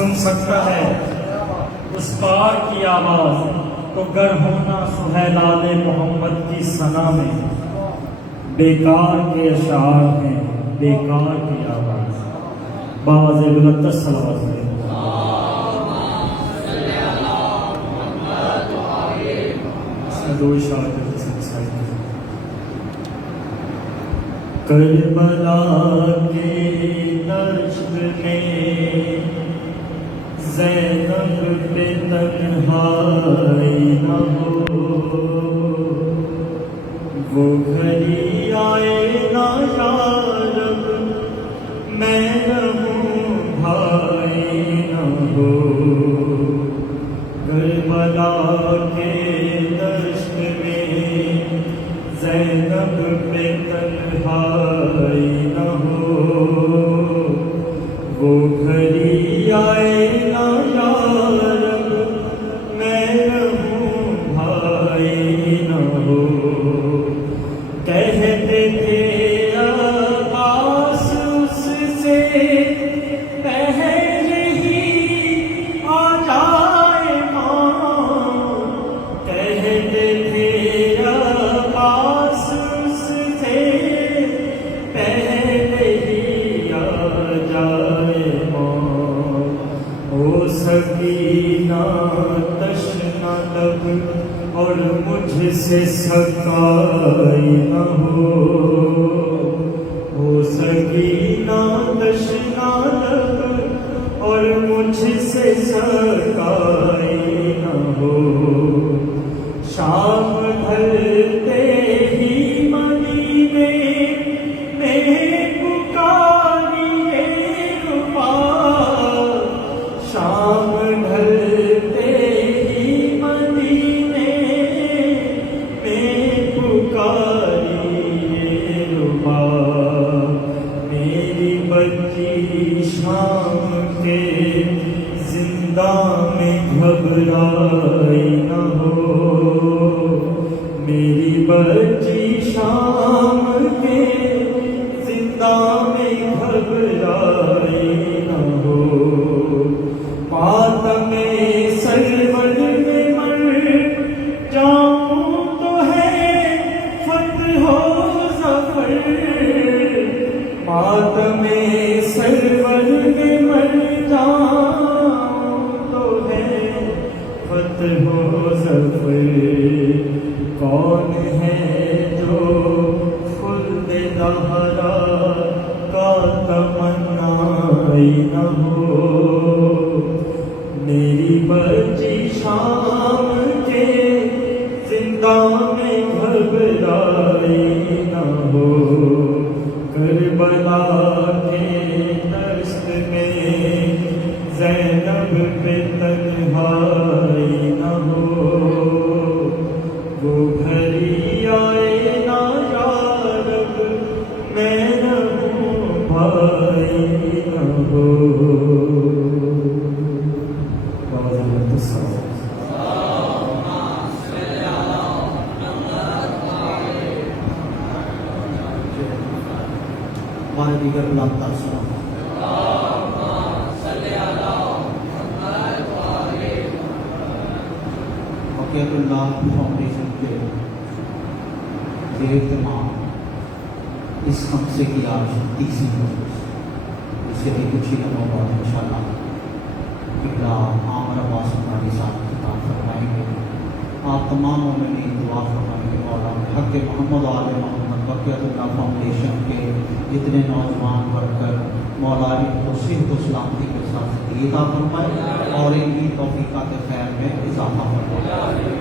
سن سکتا ہے اس پار کی آواز تو گر ہونا سہیلاد محمد کی ثنا میں بیکار کے اشعار ہیں، بیکار کی آواز باز بلندر صلوات علیہ دو اشعار کے سلسلے کربلا کی دشت میں زینب پہ تنہائی نہ ہو، وہ گھڑی آئے نہ یارب میں رہوں بھائی نہ ہو، کربلا کے دشت میں زینب پہ تنہائی نہ ہو، وہ گھڑی آئے نہ یارب میں رہوں بھائی نہ ہو، کہتے تھے عباس اس سے پہلے ہی آ جائے ماں، کہتے تھے عباس اس سے پہلے ہی آ جائے ماں، او سکینہ تشنہ لب اور مجھ سے سکائی نہ ہو، او سکینہ تشنہ لب اور مجھ سے سکائی نہ ہو، شام ڈھلتے ہی مدینے میں پکاریے ربا، شام ڈھلتے ہی مدینے میں پکاریے ربا، میری بچی شام کے زندہ میں گھبرائی نہ ہو، میری بچی شام کے زندہ میں گھبرائی نہ ہو، ماتم سرور میں مر جاؤں تو ہے فتح و ظفر، ماتم سرور میں مر جاؤں تو ہے فتح و ظفر، کون ہے جو خلد دہرا کا تمنائی نہ ہو، میری بچی شام کے زندہ میں گھبرائی نہ ہو، کربلا کے دشت میں زینب پہ تنہائی نہ ہو، وہ گھڑی آئے نہ یارب میں رہوں بھائی نہ ہو۔ ہمارے دیگر بلندر سلام بقیت اللہ فاؤنڈیشن کے زیر اہتمام اس خمسے کی آج 30ویں روز، اس سے بھی کچھ ہی لمحوں بعد انشاءاللہ قبلہ عامر عباس عمرانی صاحب خطاب فرمائیں گے۔ آپ تمام مومنین دعا فرمائیں گے مولا حق محمد و آل محمد بقیت اللہ فاؤنڈیشن کے جتنے نوجوان بڑھ کر مولا ان کو صحت و سلامتی کے ساتھ زندگی عطا فرمائے اور ان کی توفیقات خیر میں اضافہ فرمائے۔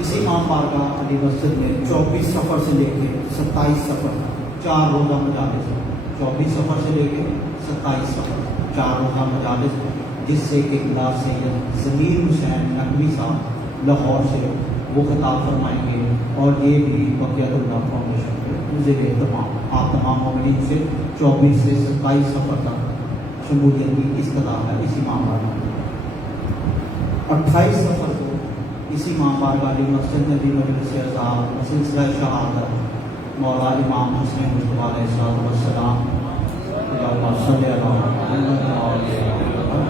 اسی ماہ بارگاہ علی مسجد میں 24 صفر سے لے کے 27 صفر 4 روزہ مجالس، 24 صفر سے لے کے 27 صفر 4 روزہ مجالس، جس سے کہ قبلہ سید ضمیر حسین نقوی صاحب لاہور سے وہ خطاب فرمائیں گے، اور یہ بھی بقیت اللہ فاؤنڈیشن کے زیر اہتمام آپ تمام مومنین سے 24 سے 27 صفر تک شمولیت کی استدعا ہے۔ اسی ماہ بارگاہ 28 صفر کو اسی ماہ بارگاہ علی مسجد نبی مجلس اعظام سلسلہ شہادت مولا امام حسین مصطفیٰ علیہ السلام اللہم صلی علی محمد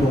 2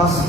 10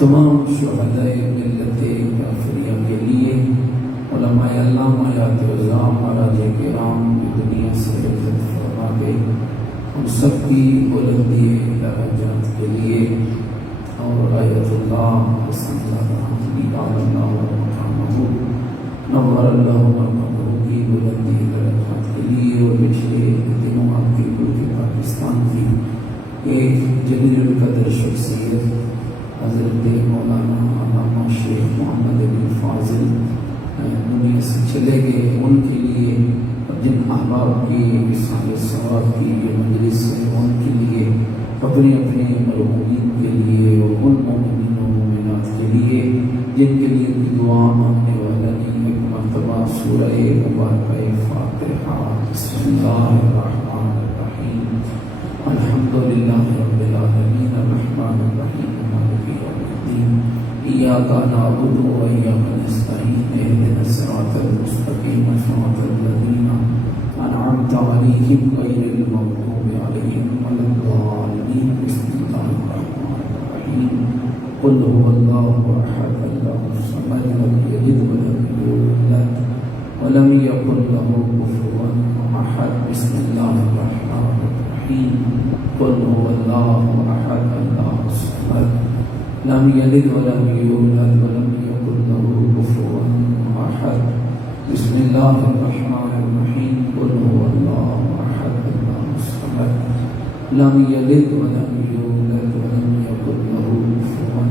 تمام شہدائے ملت کافریہ کے لیے، علماء علامہ رضا مہاراج کرام کی دنیا سے رخصت فرما گئے، ان سب کی بلندی درجات کے لیے، اور آیت اللہ حسن نور اللہ مرکزہ کی بلندی درجات کے لیے، اور پچھلے دنوں آپ کے ملک پاکستان کی ایک جلیل القدر شخصیت حضرت مولانا علامہ شیخ محمد بن فاضل دنیا سے چلے گئے، ان کے لیے جن احباب کی وصال ثواب کی یہ مجلس ہے، ان کے لیے، اپنے اپنے مرحومین کے لیے، اور ان مومنین و مومنات کے لیے جن کے لیے کی دعا مانگنے والا نہیں، ایک مرتبہ سورہ مبارکہ فاتحہ۔ بسم اللہ الرحمن الرحیم، الحمد للہ رب العالمین، الرحمن الرحیم، مالک یوم الدین، ایاک نعبد و ایاک نستعین، اہدنا الصراط المستقیم، صراط الذین انعمت علیہم غیر المغضوب علیہم ولا الضالین۔ بسم اللہ الرحمن الرحیم، قل هو اللہ احد اللہ الصمد لم یلد ولم یولد ولم یکن له کفوا احد۔ بسم اللہ الرحمن الرحیم، قل هو اللہ احد اللہ الصمد لم یلد ولم یولد ولم یکن له کفوا احد۔ بسم اللہ الرحمن الرحیم، قل هو اللہ احد اللہ الصمد لم یلد ولم یولد ولم یکن له کفوا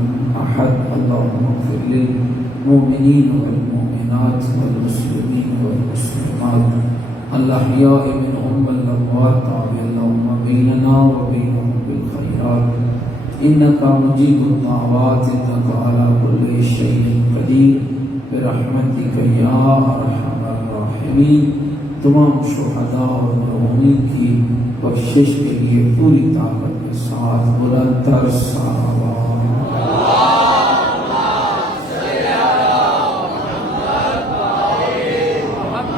احد۔ اللهم اغفر للمؤمنین والمؤمنات والمسلمین والمسلمات الاحیاء منهم والاموات، تعال اللهم بیننا وبینهم بالخیرات، انک مجیب الدعوات، انک علی کل شیء قدیر، برحمتک یا ارحم الراحمین۔ تمام شہداء اور مرحومین کی بخشش کے لیے پوری طاقت کے ساتھ بلند تر صلوات۔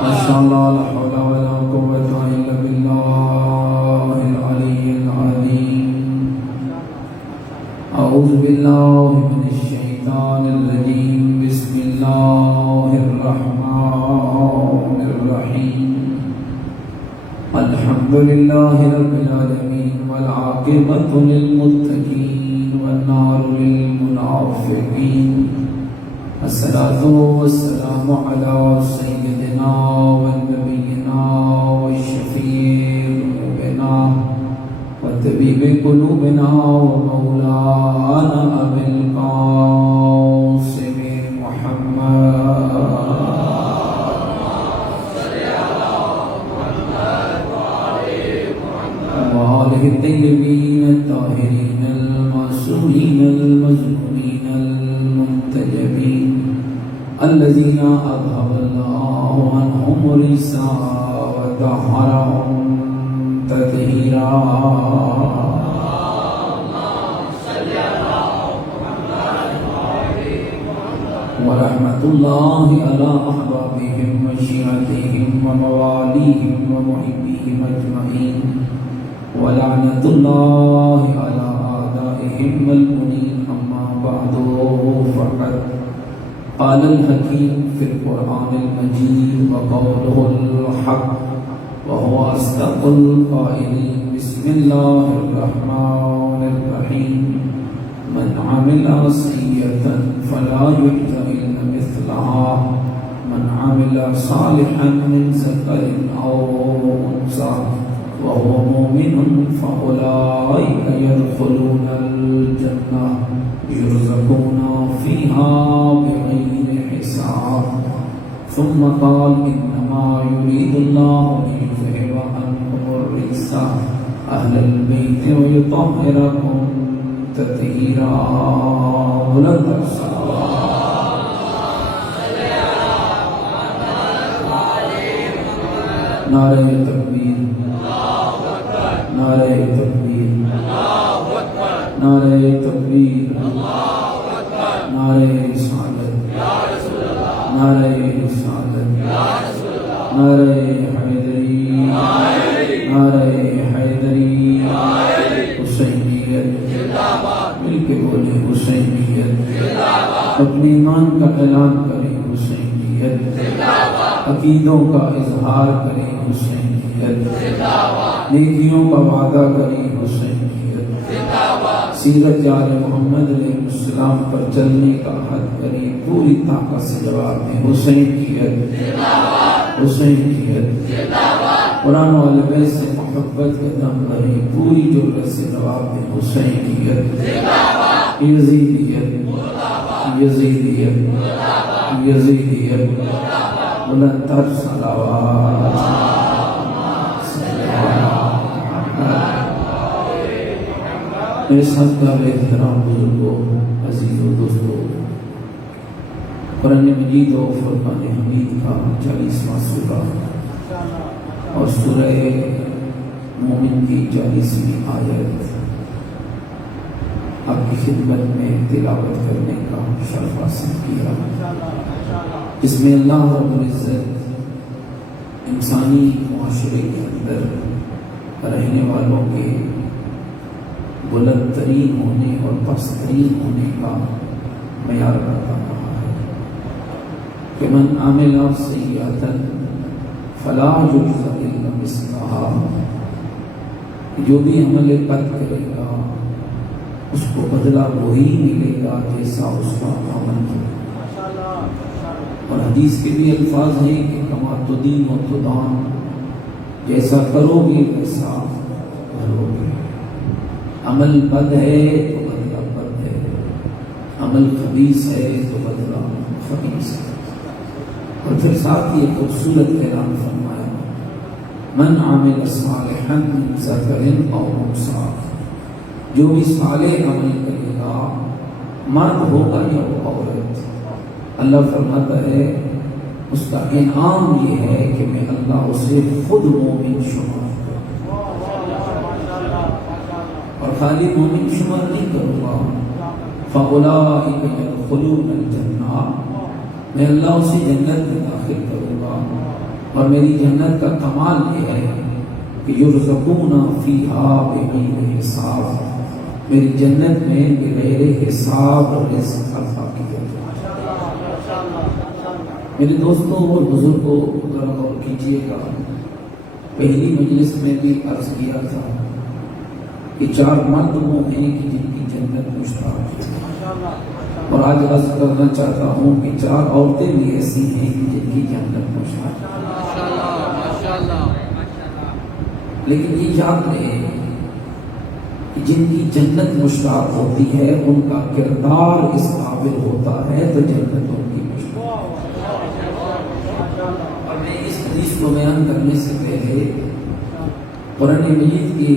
ماشاءاللہ، لا حول ولا قوة الا باللہ العلی العظیم۔ اعوذ باللہ من الشیطان الرجیم، بسم اللہ الرحمن الرحیم، الحمد للہ رب العالمین، والعاقبۃ للمتقین، والنار للمنافقین، الصلاۃ والسلام علی سیدنا ونبینا والشفیع ذنوبنا وطبیب قلوبنا ومولانا ابی القاسم محمد وآلہ الطیبین الطاہرین المعصومین المظلومین المنتجبین الذین اذهب اللہ عنہم الرجس وطہرہم تطہیرا۔ ورحمۃ اللہ علی احبابہم وشیعتہم وموالیہم ومحبیہم اجمعین، ولعنۃ اللہ علی اعدائہم المنین۔ اما بعد، فقد قال الحکیم فی القرآن المجید وقولہ الحق وهو أصدق القائلين۔ بسم الله الرحمن الرحيم، من عمل سيئة فلا يجزى إلا مثلها، من عمل صالحا من ذكر أو أنثى وهو مؤمن فأولئك يدخلون الجنة يرزقون فيها بغير حساب۔ ثم قال إنما يريد الله ليذهب عنكم الرجس أهل البيت ويطهركم تطهيرا۔ بلند نعرہ تکبیر، نعرہ تکبیر، نعرہ تکبیر، نعرہ رسالت، نعرہ رسالت، نعرہ حیدری، نعرہ حیدری، حسینیت، مل کے بولے حسینیت، اپنے ایمان کا اعلان کریں حسینیت، عقیدوں کا اظہار کریں حسینیت، نیکیوں کا وعدہ کریں حسینیت، سیرت آل محمد علیہ السلام پر چلنے کا عہد کریں پوری طاقت سے جواب میں حسینیت، حسینیت، قرآن و اہل بیت سے محبت کا دم بھریں پوری جرأت سے جواب میں حسینیت، یزیدیت، یزیدیت، یزیدیت، بلندتر صلوات۔ میرے ساتھ کا احترام بزرگوں، عزیزوں، دوستوں، قرآن مجید و فرقان حمید کا 40واں سورہ اور سورہ مومن کی 40ویں آیت آپ کی خدمت میں تلاوت کرنے کا شرف حاصل کیا، جس میں اللہ رب العزت انسانی معاشرے کے اندر رہنے والوں کے بلند ترین ہونے اور پست ترین ہونے کا معیار بتا رہا ہے کہ من عمل سیئۃ فلا یجزى الا مثلها، جو بھی عمل بد کرے گا اس کو بدلہ وہی ملے گا جیسا اس کا عمل ہے۔ اور حدیث کے بھی الفاظ ہیں کہ کما تدین و تدان، جیسا کرو گے ویسا بھرو گے۔ عمل بد ہے تو بدلہ بد ہے، عمل خبیث ہے تو بدلہ خبیث ہے۔ اور پھر ساتھ ہی ایک خوبصورت اعلان فرمایا، من عمل صالحا من ذکر او انثی، جو بھی صالح عمل کرے گا، مرد ہوگا یا عورت، اللہ فرماتا ہے اس کا انعام یہ ہے کہ میں اللہ اسے خود مومن شمار کروں، اور خالی مومن شمار نہیں کروں گا، فَأُولَٰئِكَ يَدْخُلُونَ الْجَنَّةَ، میں اللہ اسے جنت میں داخل کروں گا۔ اور میری جنت کا کمال یہ ہے کہ یرزقون فیہا بغیر حساب، میری جنت میں بغیر حساب اور رزق عطا کیا جائے۔ میرے دوستوں اور بزرگوں، ذرا غور کیجیے گا، پہلی مجلس میں بھی عرض کیا تھا کہ 4 مرد وہ ہیں کہ جن کی جنت مشتاق ہے، اور آج عرض کرنا چاہتا ہوں کہ 4 عورتیں بھی ایسی ہیں جن کی جنت مشتاق ہے۔ لیکن یہ یاد رہے کہ جن کی جنت مشتاق ہوتی ہے ان کا کردار اس قابل ہوتا ہے تو جنت ان کی مشتاق۔ اور میں اس حدیث کو بیان کرنے سے پہلے قرآن مجید کی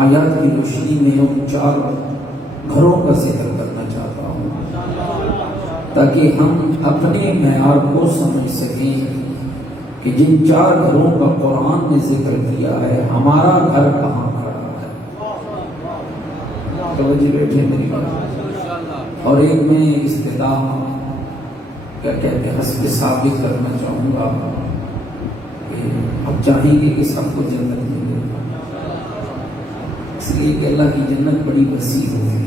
آیات کی روشنی میں ان 4 گھروں کا ذکر کرنا چاہتا ہوں تاکہ ہم اپنے معیار کو سمجھ سکیں کہ جن 4 گھروں کا قرآن نے ذکر کیا ہے ہمارا گھر کہاں کھڑا ہے۔ توجہ بیٹھے میری بات۔ اور ایک میں اصطلاح کیا کہتے ہیں حسب ثابت کرنا چاہوں گا کہ اب چاہیں گے کہ سب کو جنت ملے، اس لیے کہ اللہ کی جنت بڑی وسیع ہوگی،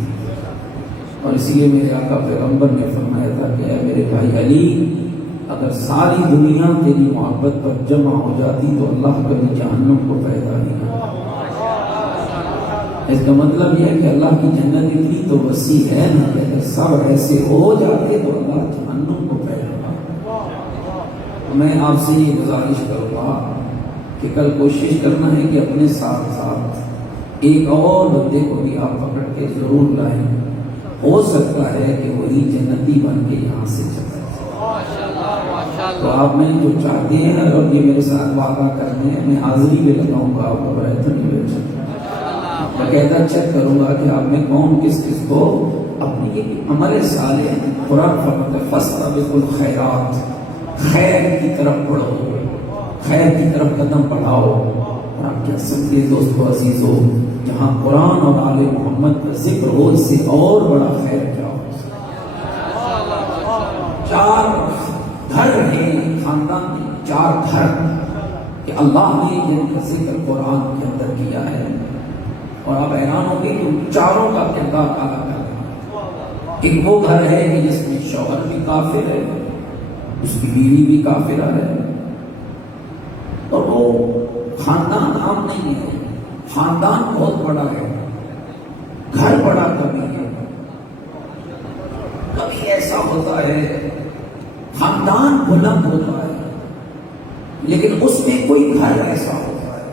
اور اس لیے میرے آقا پیغمبر نے فرمایا تھا کہ اے میرے بھائی علی، اگر ساری دنیا تیری محبت پر جمع ہو جاتی تو اللہ کبھی جہنم کو پیدا نہیں کرتا۔ اس کا مطلب یہ ہے کہ اللہ کی جنت اتنی تو وسیع ہے نا کہ اگر سب ایسے ہو جاتے تو اللہ جہنم کو پیدا کرتا۔ میں آپ سے یہ گزارش کروں گا کہ کل کوشش کرنا ہے کہ اپنے ساتھ ساتھ ایک اور بندے کو بھی آپ پکڑ کے ضرور لائیں، ہو سکتا ہے کہ وہی جنتی بن کے یہاں سے چلے۔ تو آپ میں جو چاہتے ہیں اور یہ میرے ساتھ وعدہ کرتے ہیں، میں حاضری بھی لگاؤں گا، آپ کو برائے نہیں بیٹھ سکتا، باقاعدہ چیک کروں گا کہ آپ میں کون کس کس کو اپنی عمل صالح قرآن فرماتا ہے فاستبقوا الخیرات، خیر کی طرف بڑھو، خیر کی طرف قدم بڑھاؤ۔ اور آپ کہہ سکتے ہیں دوستو عزیزو، جہاں قرآن اور آل محمد کا ذکر ہو اس سے اور بڑا خیر کیا ہو۔ 4 گھر ہیں خاندان میں، 4 گھر کہ اللہ نے جن کا ذکر قرآن کے اندر کیا ہے، اور آپ حیران ہوں گے کہ ان چاروں کا کردار الگ الگ ہے۔ ایک وہ گھر ہے کہ جس میں شوہر بھی کافر ہے، اس کی بیوی بھی کافرہ ہے، اور وہ خاندان عام نہیں ہے، خاندان بہت بڑا ہے، گھر بڑا کبھی ہے، کبھی ایسا ہوتا ہے خاندان بلند ہوتا ہے لیکن اس میں کوئی گھر ایسا ہوتا ہے،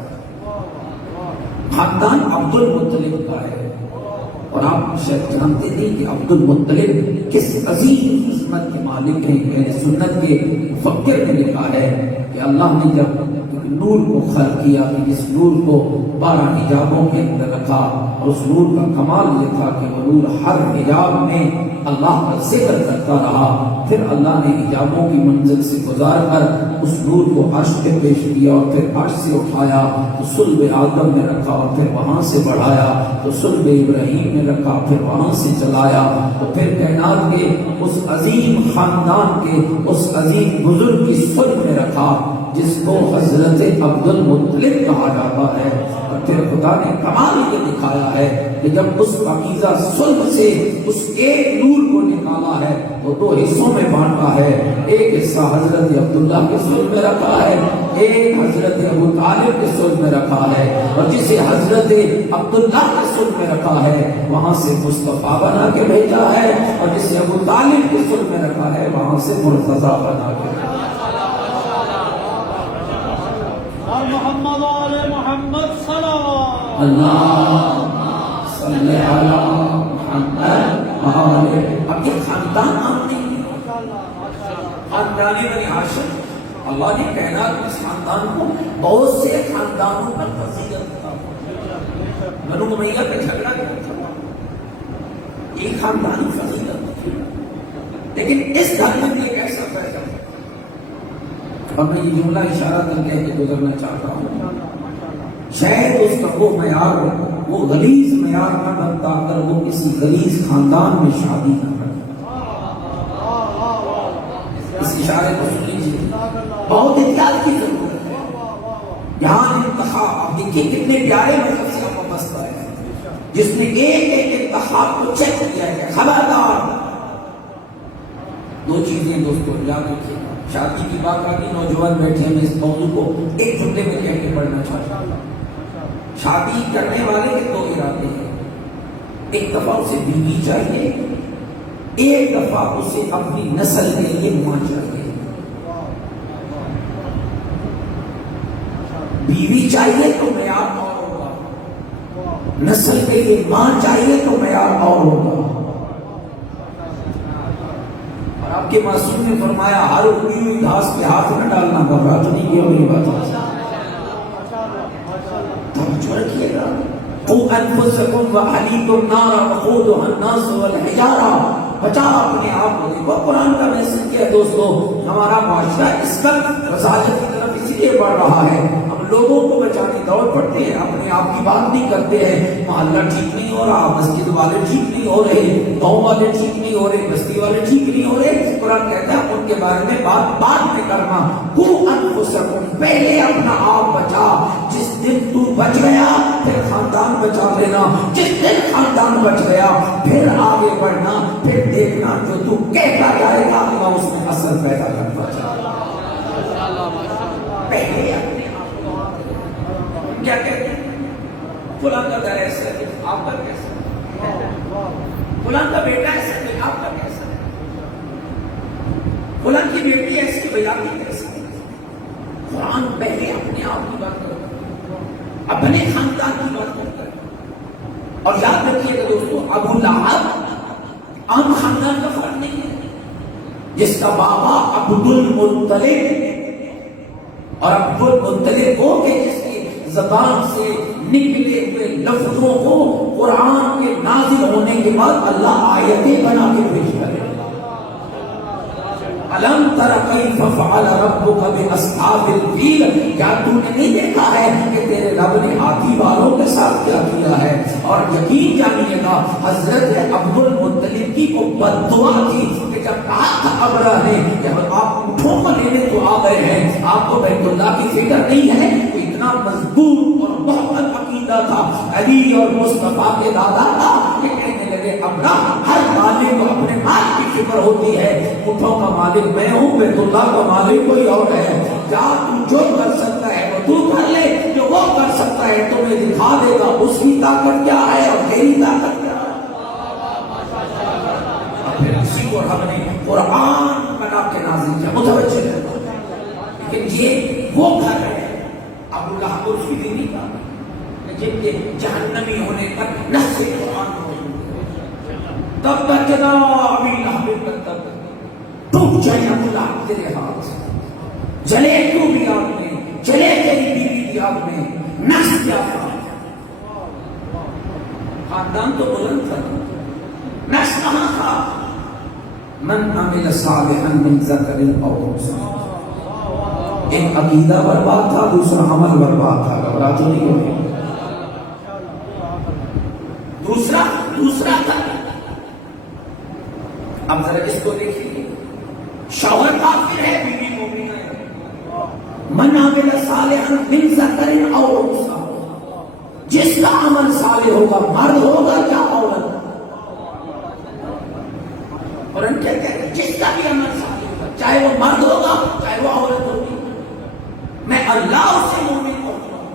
خاندان عبد المطلب کا ہے، اور آپ شاید جانتے تھے کہ عبد المطلب کس عظیم عظمت کے مالک ہیں۔ اہل سنت کے مفکر نے لکھا ہے کہ اللہ نے جب نور کو خلق کیا کہ جس نور کو 12 حجابوں کے اندر رکھا، اور اس نور کا کمال یہ تھا کہ وہ نور ہر حجاب میں اللہ کا ذکر کرتا رہا، پھر اللہ نے حجابوں کی منزل سے گزار کر اس نور کو عرش پہ پیش کیا، اور پھر عرش سے اٹھایا تو صلب آدم میں رکھا، اور پھر وہاں سے بڑھایا تو صلب ابراہیم میں رکھا، پھر وہاں سے چلایا تو پھر کائنات کے اس عظیم خاندان کے اس عظیم بزرگ کی صلب میں رکھا جس کو حضرت عبد المطلب کہا جاتا ہے۔ اور پھر خدا نے کمال یہ دکھایا ہے کہ جب اس پاکیزہ صلب سے اس ایک نور کو نکالا ہے تو 2 حصوں میں بانٹا ہے، ایک حصہ حضرت عبداللہ کے صلب میں رکھا ہے، ایک حضرت ابو طالب کے صلب میں رکھا ہے، اور جسے حضرت عبداللہ کے صلب میں رکھا ہے وہاں سے مصطفیٰ بنا کے بھیجا ہے، اور جسے ابو طالب کے صلب میں رکھا ہے وہاں سے مرتضیٰ بنا کے بھیجا ہے۔ محمد آل محمد صلوات اللہ صلی علی محمد آل۔ اب یہ خاندان عام نہیں ہے، خاندان بنی ہاشم، اللہ نے کائنات اس خاندان کو بہت سے خاندانوں پر فضیلت عطا فرمائی۔ بنو امیہ کا جھگڑا کیا تھا، ایک خاندانی فضیلت تھی، لیکن اس گھر میں ایک ایسا پیدا ہوا، اور میں یہ جملہ اشارہ کر کے گزرنا چاہتا ہوں، شاید اس کا وہ معیار وہ غلیظ معیار نہ بنتا اگر وہ کسی غلیظ خاندان میں شادی نہ کرتا۔ اس اشارے کو سن لیجیے، بہت احتیاط کی ضرورت ہے یہاں انتخاب۔ آپ دیکھیے کتنے پیارے مذہب سے آپ وابستہ ہے جس نے ایک ایک انتخاب کو چیک کیا ہے۔ خبردار 2 چیزیں دوستوں یاد رکھیے، شادی کی بات آ گئی، نوجوان بیٹھے ہیں، میں اس موضوع کو ایک جملے میں کہہ کے پڑھنا چاہتا ہوں۔ شادی کرنے والے کے 2 ارادے ہیں، ایک دفعہ اسے بیوی چاہیے، ایک دفعہ اسے اپنی نسل کے لیے ماں چاہیے۔ بیوی چاہیے تو معیار اور ہوگا، نسل کے لیے ماں چاہیے تو معیار اور ہوگا۔ آپ کے معصوم نے فرمایا ہر اگی ہوئی گھاس پہ ہاتھ نہ ڈالنا، گھبراہٹ نہیں کیا میری بات توجہ رکھیے گا۔ قوا انفسکم واہلیکم نارا وقودها الناس والحجارہ، بچاؤ اپنے آپ کو۔ دیکھو قرآن کا میسج کیا ہے دوستو، ہمارا معاشرہ اس وقت رسالت کی طرف اسی لیے بڑھ رہا ہے، ہم لوگوں کو بچانے دوڑ پڑتے ہیں، اپنے آپ کی بات نہیں کرتے ہیں۔ محلہ ٹھیک نہیں ہو رہا، مسجد والے ٹھیک نہیں ہو رہے، گاؤں والے ٹھیک نہیں ہو رہے، بستی والے ٹھیک نہیں ہو رہے۔ قرآن کہتا ہے ان کے بارے میں بات بعد میں کرنا۔ قوا انفسکم، پہلے اپنا آپ بچا، جس دن تو بچ گیا پھر خاندان بچا لینا، جس دن خاندان بچ گیا پھر آگے بڑھنا، پھر دیکھنا جو تو کہتا جائے گا اللہ اس میں اثر پیدا کرتا جائے گا۔ پہلے اپنے آپ کو کیا کہتے ہیں، فلاں کا گھر ایسا ہے آپ کا کیسا ہے، فلاں کا بیٹا ایسا ہے آپ کا کیسا ہے، فلاں کی بیٹی ایسی ہے آپ کی کیسا ہے۔ قرآن پہلے اپنے آپ کی بات کرتا ہے، اپنے خاندان کی بات کرتا ہے۔ اور یاد رکھیے گا دوستو، ابو لہب عام خاندان کا فرق نہیں ہے، جس کا بابا عبد المطلب، اور عبد المطلب وہ کہ جس کی زبان سے نکلے ہوئے لفظوں کو قرآن کے نازل ہونے کے بعد اللہ آیتیں بنا کے پیش کرے۔ الم تر کیف فعل ربک باصحاب الفیل، کیا تو نے نہیں دیکھا ہے کہ تیرے رب نے ہاتھی والوں کے ساتھ کیا کیا ہے۔ اور یقین جانیے گا حضرت عبد المطلب کی کو بددعا تھی کہ جب کہا تھا ابرہ نے کہ آپ اونٹوں کو لینے تو آ گئے ہیں، آپ کو بیت اللہ کی فکر نہیں ہے، تو اتنا مضبوط اور بہت عقیدہ تھا علی اور مصطفیٰ کے دادا کا کہ کہنے لگے ابرہ ہر والے کو اپنے فکر ہوتی ہے اونٹوں کا مالک میں ہوں، بیت اللہ کا مالک کوئی اور ہے، جا تو جو کر سکتا ہے وہ تو کر لے، جو وہ کر سکتا ہے تمہیں دکھا دے گا اس کی طاقت کیا ہے اور تیری طاقت کیا ہے۔ اور پھر اسی کو ہم نے قرآن بنا کے نازل کیا، متوجہ ہے، لیکن یہ وہ گھر ہے ابو لہب اور اس کی بیوی کا جن کے جہنمی ہونے تک نص قرآن تب تک کہ ابی لہب تک ڈوب جائے ابو لہب تیرے ہاتھ سے، جلے تو بھی آگ میں، جلے تیری بیوی بھی آگ میں، نص کیا تھا، خاندان تو بلند تھا، نص کہاں تھا، من عمل صالحا من ذکر او انثی، ایک عقیدہ برباد تھا، دوسرا عمل برباد تھا، گھبرا تو نہیں ہوئی، دوسرا تھا۔ اب ذرا اس کو دیکھیے، شوہر کافر ہے، بیوی مومنہ ہے، من عمل صالحا من ذکر او انثی، جس کا عمل صالح ہوگا مرد ہوگا یا عورت، اور ان کیا کہتے ہیں جس کا بھی عمل صالح ہوگا چاہے وہ مرد ہوگا چاہے وہ عورت ہوگی، میں اللہ سے مومن ہوتا ہوں۔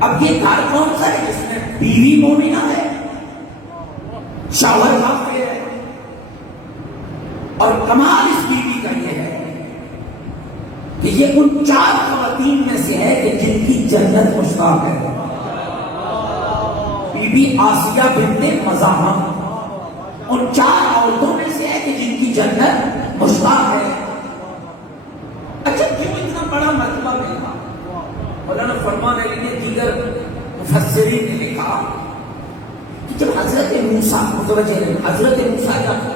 اب یہ گھر کون سا ہے جس میں بیوی مومنہ ہے، شوہر کافر ہے، اور کمال اس بیوی کا یہ ہے کہ یہ ان 4 خواتین میں سے ہے کہ جن کی جنت مشتاق ہے، بی بی آسیہ بنت مزاحم ان 4 عورتوں میں سے ہے کہ جن کی جنت مشتاق ہے۔ اچھا کیوں اتنا بڑا مرتبہ ملا؟ مولانا فرمان علی نے دیگر مفسرین نے لکھا کہ جب حضرت موسیٰ متوجہ ہے، حضرت موسیٰ جب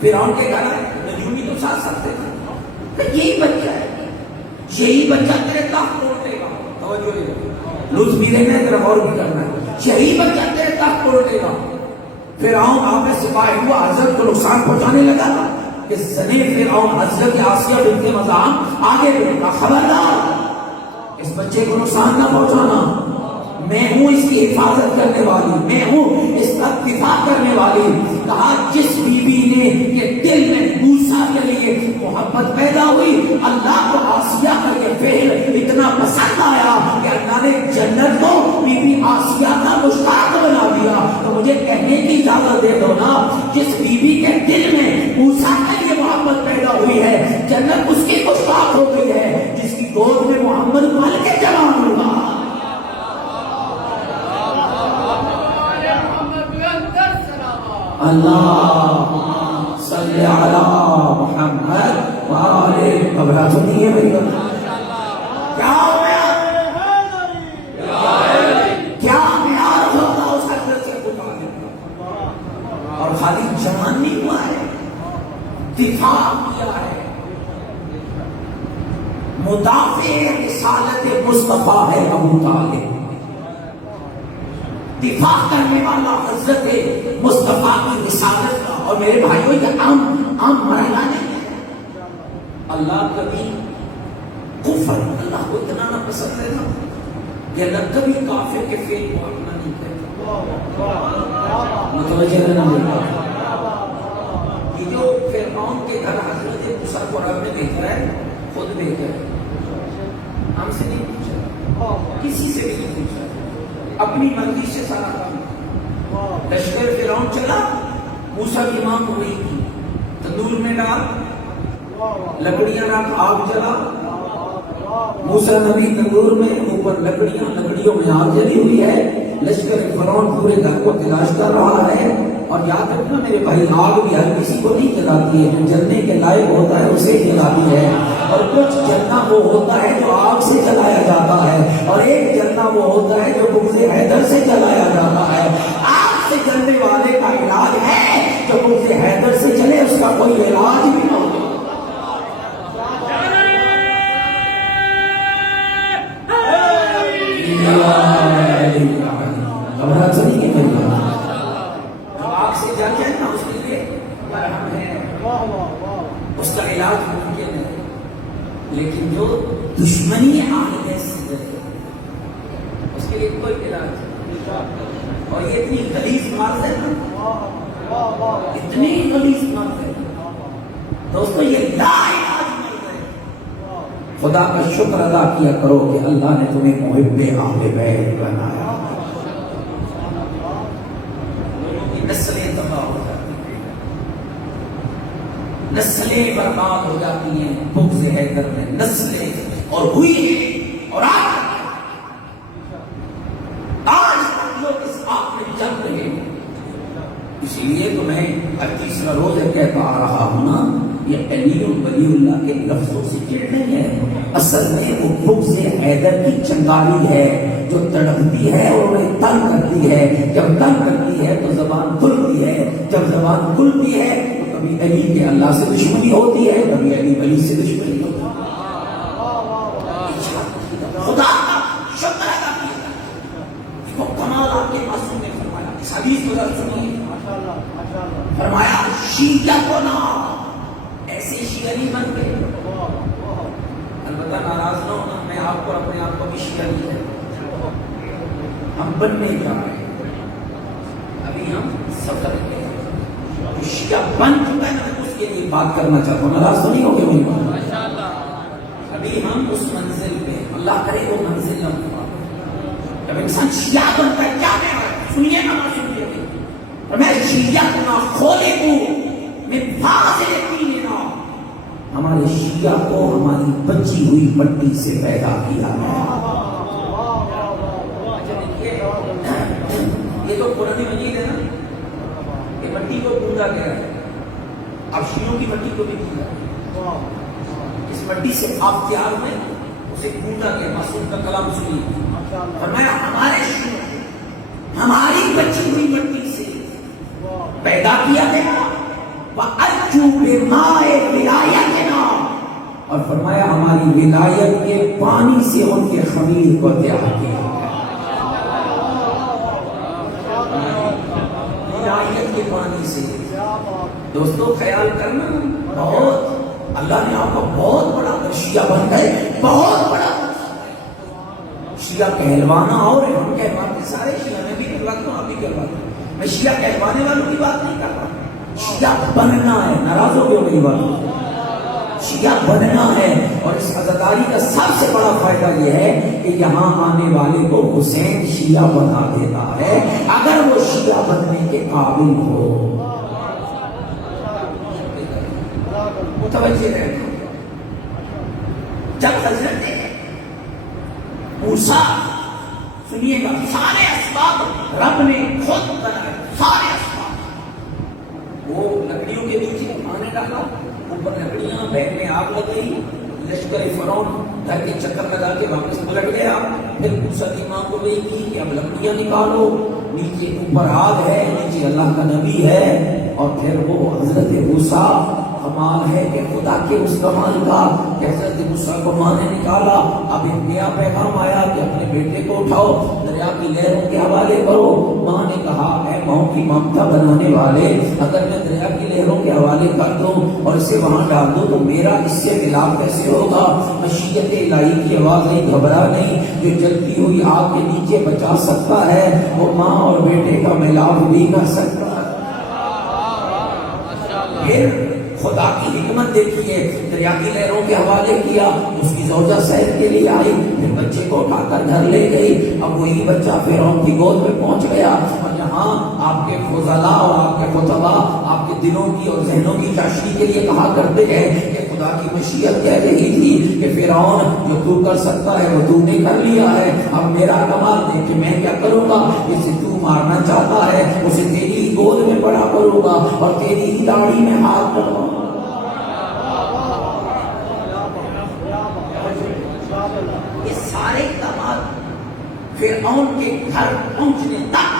فرعون کے گھر آئے نجومی تو ساتھ سکتے تھے، کہ یہی بچہ ہے، یہی بچہ تیرے تخت توڑ دے گا، توجہ لے لوز بھی رہنا ہے تیرا اور بھی کرنا ہے، یہی بچہ تیرے تخت توڑ دے گا۔ فرعون آپ میں سپاہی ہوا، حضرت کو نقصان پہنچانے لگا تھا کہ زنے فرعون حضرت آسیہ بنت مزاحم آگے بڑھے گا، خبردار اس بچے کو نقصان نہ پہنچانا، میں ہوں اس کی حفاظت کرنے والی، میں ہوں اس کا دفاع کرنے والی۔ کہا جس بیوی نے یہ دل میں موسیٰ کے لیے محبت پیدا ہوئی، اللہ کو آسیہ کا یہ فعل اتنا پسند آیا کہ اللہ نے جنت کو بی بی آسیہ کا مشتاق بنا دیا۔ تو مجھے کہنے کی اجازت دے دو نا، جس بیوی کے دل میں موسیٰ کے لیے محبت پیدا ہوئی ہے، جنت اس کی مشتاق ہو گئی ہے، جس کی گود میں محمد پال کے جوان ہوگا۔ اللہ صلی علی محمد وآلہ، گھبرا تو نہیں ہے بھائی؟ کیا ہو گیا؟ کیا معیار ہوتا اس حضرت سے پکارنے کا؟ اور خالی جوان نہیں ہوا ہے، دفاع کیا ہے، مدافع رسالت مصطفیٰ ہے ابو طالب، دفاع کرنے والا حضرت مصطفیٰ کی رسالت کا۔ اور میرے بھائیوں یہ عام مرحلہ نہیں ہے، اللہ کبھی کفر، اللہ کو اتنا نہ پسند ہے نا کہ اللہ کبھی کافر کے فعل کو اپنا نہیں کرتا، متوجہ ہے نا؟ یہ جو فرعون کے گھر حضرت موسیٰ کو رب نے بھیجا ہے، خود بھیجا ہے، ہم سے نہیں پوچھا، کسی سے بھی نہیں پوچھا، اپنی مرضی سے سارا کام۔ لشکر فرعون چلا، موسیٰ کی ماں کو وہی کی، تندور میں ڈال، لکڑیاں رکھ، آگ جلا، موسیٰ نبی تندور میں، اوپر لکڑیاں، لکڑیوں میں آگ جلی ہوئی ہے، لشکر فرعون پورے گھر کو تلاش کر رہا ہے۔ اور یاد رکھنا میرے بھائی، آگ بھی ہر کسی کو نہیں جلاتی ہے، جو جلنے کے لائق ہوتا ہے اسے جلاتی ہے، اور کچھ جلنا وہ ہوتا ہے جو آگ سے جلایا جاتا ہے، اور ایک جلنا وہ ہوتا ہے جو بغض حیدر سے جلایا جاتا ہے۔ آگ سے جلنے والے کا علاج ہے، جو بغض حیدر سے جلے اس کا کوئی علاج بھی نہ ہو۔ آگ سے جل جائے نا، اس کے لیے مرہم ہے، اس کا علاج ممکن ہے، لیکن جو دشمنی عقیدے سے اس کے لیے کوئی علاج نہیں۔ اور یہ اتنی غلیظ مرض ہے نا، اتنی غلیظ بات ہے دوستو، یہ لا علاج مرض ہے۔ خدا کا شکر ادا کیا کرو کہ اللہ نے تمہیں محب اہل بیت بنایا۔ نسلیں تباہ ہو جاتی ہیں، نسلیں برباد ہو جاتی ہیں بغض حیدر میں، نسلیں اور ہوئی ہیں اور آج لوگ اس آپ میں چل رہے ہیں۔ اسی لیے تو میں ہر تیسرا روز کہتا آ رہا ہوں نا، یہ علی ولی اللہ کے لفظوں سے چڑ نہیں ہے، اصل میں وہ بغض حیدر کی چنگاری ہے جو تڑپتی ہے اور انہیں تنگ کرتی ہے۔ جب تنگ کرتی ہے تو زبان کھلتی ہے، جب زبان کھلتی ہے تو کبھی علی کے اللہ سے دشمنی ہوتی ہے، کبھی علی ولی سے دشمنی ہوتی ہے۔ خدا کا شکر ادا کیجیے، دیکھو کمال آپ کے معصوم نے فرمایا، اس حدیث کو ذرا سنیے، فرمایا شیعہ کو نہ ایسے شیعہ نہیں بن گئے۔ البتہ ناراض نہ ہونا، میں آپ کو اپنے آپ کو بھی شیعہ نہیں ہے، ہم بننے جا رہے ہیں، ابھی ہم سفر میں ہیں، شیعہ بن چکا ہے، میں اس کے لیے بات کرنا چاہتا ہوں، ناراض تو نہیں ہوگے میری بات؟ ابھی ہم اس منزل پہ، اللہ کرے وہ منزل نہ ہو، جب انسان شیعہ بنتا ہے کیا کہہ رہا ہے؟ سنیے نا، سنیے اور میں شیعہ نہ کھولے کو میں فاضل یقین نہ، ہمارے شیعہ کو ہماری بچی ہوئی مٹی سے پیدا کیا ہے۔ یہ تو قرآن مجید ہے نا، یہ مٹی کو گوندا گیا ہے، اب شیعوں کی مٹی کو بھی گوندا، اس مٹی سے آپ تیار میں اسے گوندا گیا۔ معصوم کا کلام سنیے، فرمایا ہمارے شیعوں ہماری بچی ہوئی مٹی سے پیدا کیا گیا، وَأَرْجُو بِمَاءِ وِلَایَتِنَا، اور فرمایا ہماری ولایت کے پانی سے ان کے خمیر کو تیار کیا، ولایت کے پانی سے۔ دوستو خیال کرنا، بہت اللہ نے آپ کو بہت بڑا شیعہ بن گئے، بہت بڑا شیعہ کہلوانا، اور ہم کہلواتے سارے شیعہ، میں بھی کہلواتا ہوں، آپ بھی کہلواتے ہیں، میں شیعہ کہلوانے والوں کی بات نہیں کر رہا، شیعہ بننا ہے۔ ناراض ہو گئے میری بات؟ شیعہ بننا ہے، اور اس عزاداری کا سب سے بڑا فائدہ یہ ہے کہ یہاں آنے والے کو حسین شیعہ بنا دیتا ہے اگر وہ شیعہ بننے کے قابل ہو۔ متوجہ رہنا، جب حضرت موسیٰ، سنیے گا، سارے اسباب رب نے خود بنائے، سارے اسباب، وہ لکڑیوں کے نیچے آنے ڈالا، اوپر لکڑیاں، بیگ میں آگ لگ گئی، لشکر فرعون گھر کے چکر لگا کے واپس پلٹ گیا، پھر موسیٰ کی ماں کو وہی کی کہ اب لکڑیاں نکالو، نیچے اوپر آگ ہے، نیچے اللہ کا نبی ہے، اور پھر وہ حضرت موسیٰ، کمال ہے کہ خدا کے اس کمال کا کہ حضرت موسیٰ کو ماں نے نکالا، اب ایک نیا پیغام آیا کہ اپنے بیٹے کو اٹھاؤ، دریا کی لہروں کے حوالے کرو۔ ماں نے کہا اے ماں کی ممتا بنانے والے، اگر میں دریا کی لہروں کے حوالے کر دوں اور اسے وہاں ڈال دوں تو میرا اس سے ملاپ کیسے ہوگا؟ مشیت الہی کی آواز نہیں، گھبرا نہیں، جو جلتی ہوئی آگ کے نیچے بچا سکتا ہے وہ ماں اور بیٹے کا ملاپ بھی کر سکتا ہے۔ پھر خدا کی حکمت دیکھیے، دریا کی لہروں کے حوالے کیا، اس کی زوجہ صحت کے لیے آئی، پھر بچے کو اٹھا کر گھر لے گئی، اب وہی بچہ فرعون کی گود میں پہنچ گیا، اور جہاں آپ کے فضلاء اور آپ کے خطباء آپ کے دلوں کی اور ذہنوں کی چاشنی کے لیے کہا کرتے ہیں کہ خدا کی مشیت کہہ رہی تھی کہ فرعون جو تو کر سکتا ہے وہ تو نے کر لیا ہے، اب میرا کمال دیکھ کہ میں کیا کروں گا، اسے تو مارنا چاہتا ہے اسے تیری گود میں پڑا کروں گا اور تیری ہی داڑھی میں ہاتھ ڈالوں گا۔ یہ سارے اقدامات فرعون کے گھر پہنچنے تک،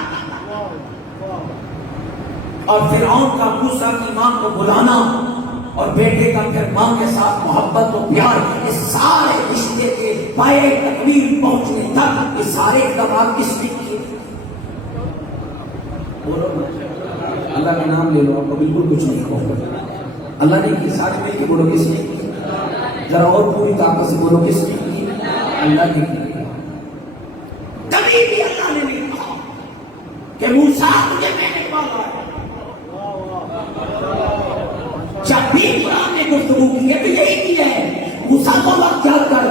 اور فرعون کا موسیٰ کی ماں کو بلانا اور بیٹے کا پھر ماں کے ساتھ محبت و پیار، اس سارے رشتے کے پائے تکمیل پہنچنے تک یہ سارے اقدامات کس نے کیے؟ اللہ کا نام لے لو، آپ کو بالکل کچھ نہیں کہوں، اللہ نے کی سارے مل کے بولو کس نے کی؟ ذرا اور پوری طاقت سے بولو کس نے کی؟ اللہ نے کی۔ کبھی بھی اللہ نے نہیں کہا کہ موسیٰ تجھے میں نے مانگا ہے، جب بھی قرآن نے گفتگو کی ہے تو یہی کی ہے، موسیٰ کو وقت یاد کر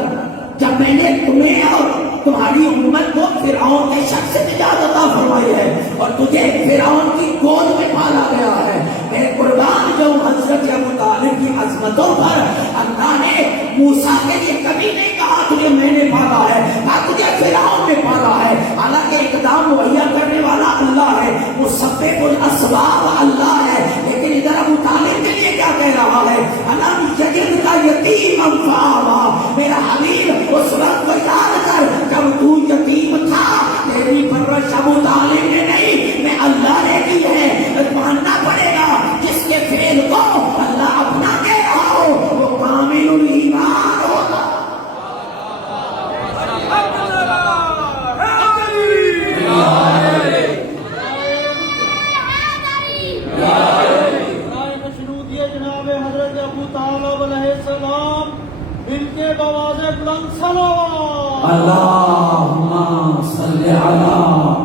جب میں نے تمہیں اور تمہاری امت کو فرعون کے شر سے نجات عطا فرمائی ہے اور تجھے فرعون کی گود میں پالا گیا ہے۔ میرے قربان جو حضرت ابو طالب کی عظمتوں پر اللہ نے موسیٰ کے لیے کبھی نہیں کہا تجھے میں نے پالا ہے، کہا تجھے فرعون میں پالا ہے۔ حالانکہ اقدام مہیا کرنے والا اللہ ہے، مسبب الاسباب اللہ ہے، لیکن ادھر ابو طالب کے لیے کیا کہہ رہا ہے؟ الم یجد کا یتیما فآویٰ، میرا حبیب اس وقت کو یاد کر جب تو یتیم تھا، تیری پرورش ابو طالب نے نہیں میں اللہ نے کی ہے۔ ماننا پڑے گا جس کے فعل کو اللہ اپنا کہہ رہا ہو وہ کامل الایمان ہوگا۔ جناب حضرت ابو طالب علیہ السلام ان کے بوازے بلند صلوات۔ اللہم صلی علی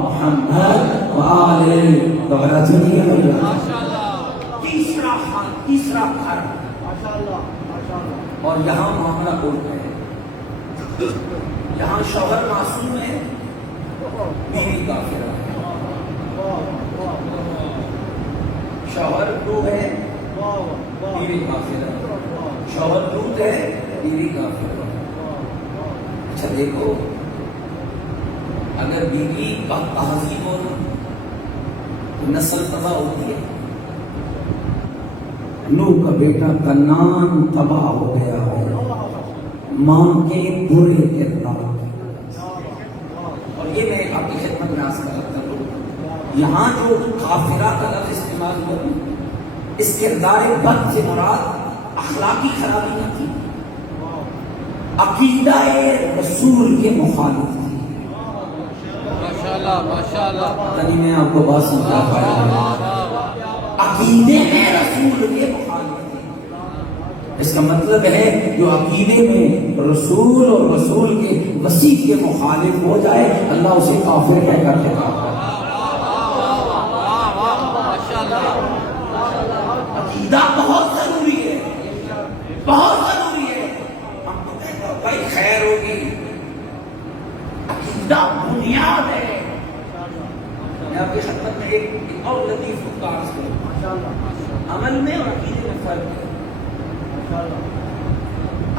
محمد وآلہ تیسرا گھر اور یہاں معاملہ الٹ ہے، یہاں شوہر معصوم ہے، بیوی کافرہ ہے، شوہر لو ہے، بیوی کافرہ ہے، شوہر لوٹ ہے، بیوی کافرہ ہے۔ اچھا دیکھو، اگر بیوی کا تہذیب ہو تو نسل تباہ ہوتی ہے۔ نوح کا بیٹا کنعان تباہ ہو گیا ہے ماں کے برے کردار، اور یہ میں آپ کی خدمت میں عرض کرتا ہوں، یہاں جو کافرہ کا لفظ استعمال ہوا اس کردار بد سے مراد اخلاقی خرابی نہ تھی، عقیدہ رسول کے مخالف تھی۔ تنی میں آپ کو بات سمجھا پایا، عقیدے میں رسول کے مخالف تھی۔ اس کا مطلب ہے جو عقیدے میں رسول اور رسول کے وسیع کے مخالف ہو جائے اللہ اسے کافر کہہ کر دیتا ہے۔ عقیدہ بہت ضروری ہے، بہت ضروری ہے۔ ہم تو کہتے ہیں بھائی خیر ہوگی، عقیدہ بنیاد ہے۔ میں آپ کی خدمت میں ایک اور لطیف نکتہ عرض کروں، عمل میں اور عقیدے میں فرق ہے۔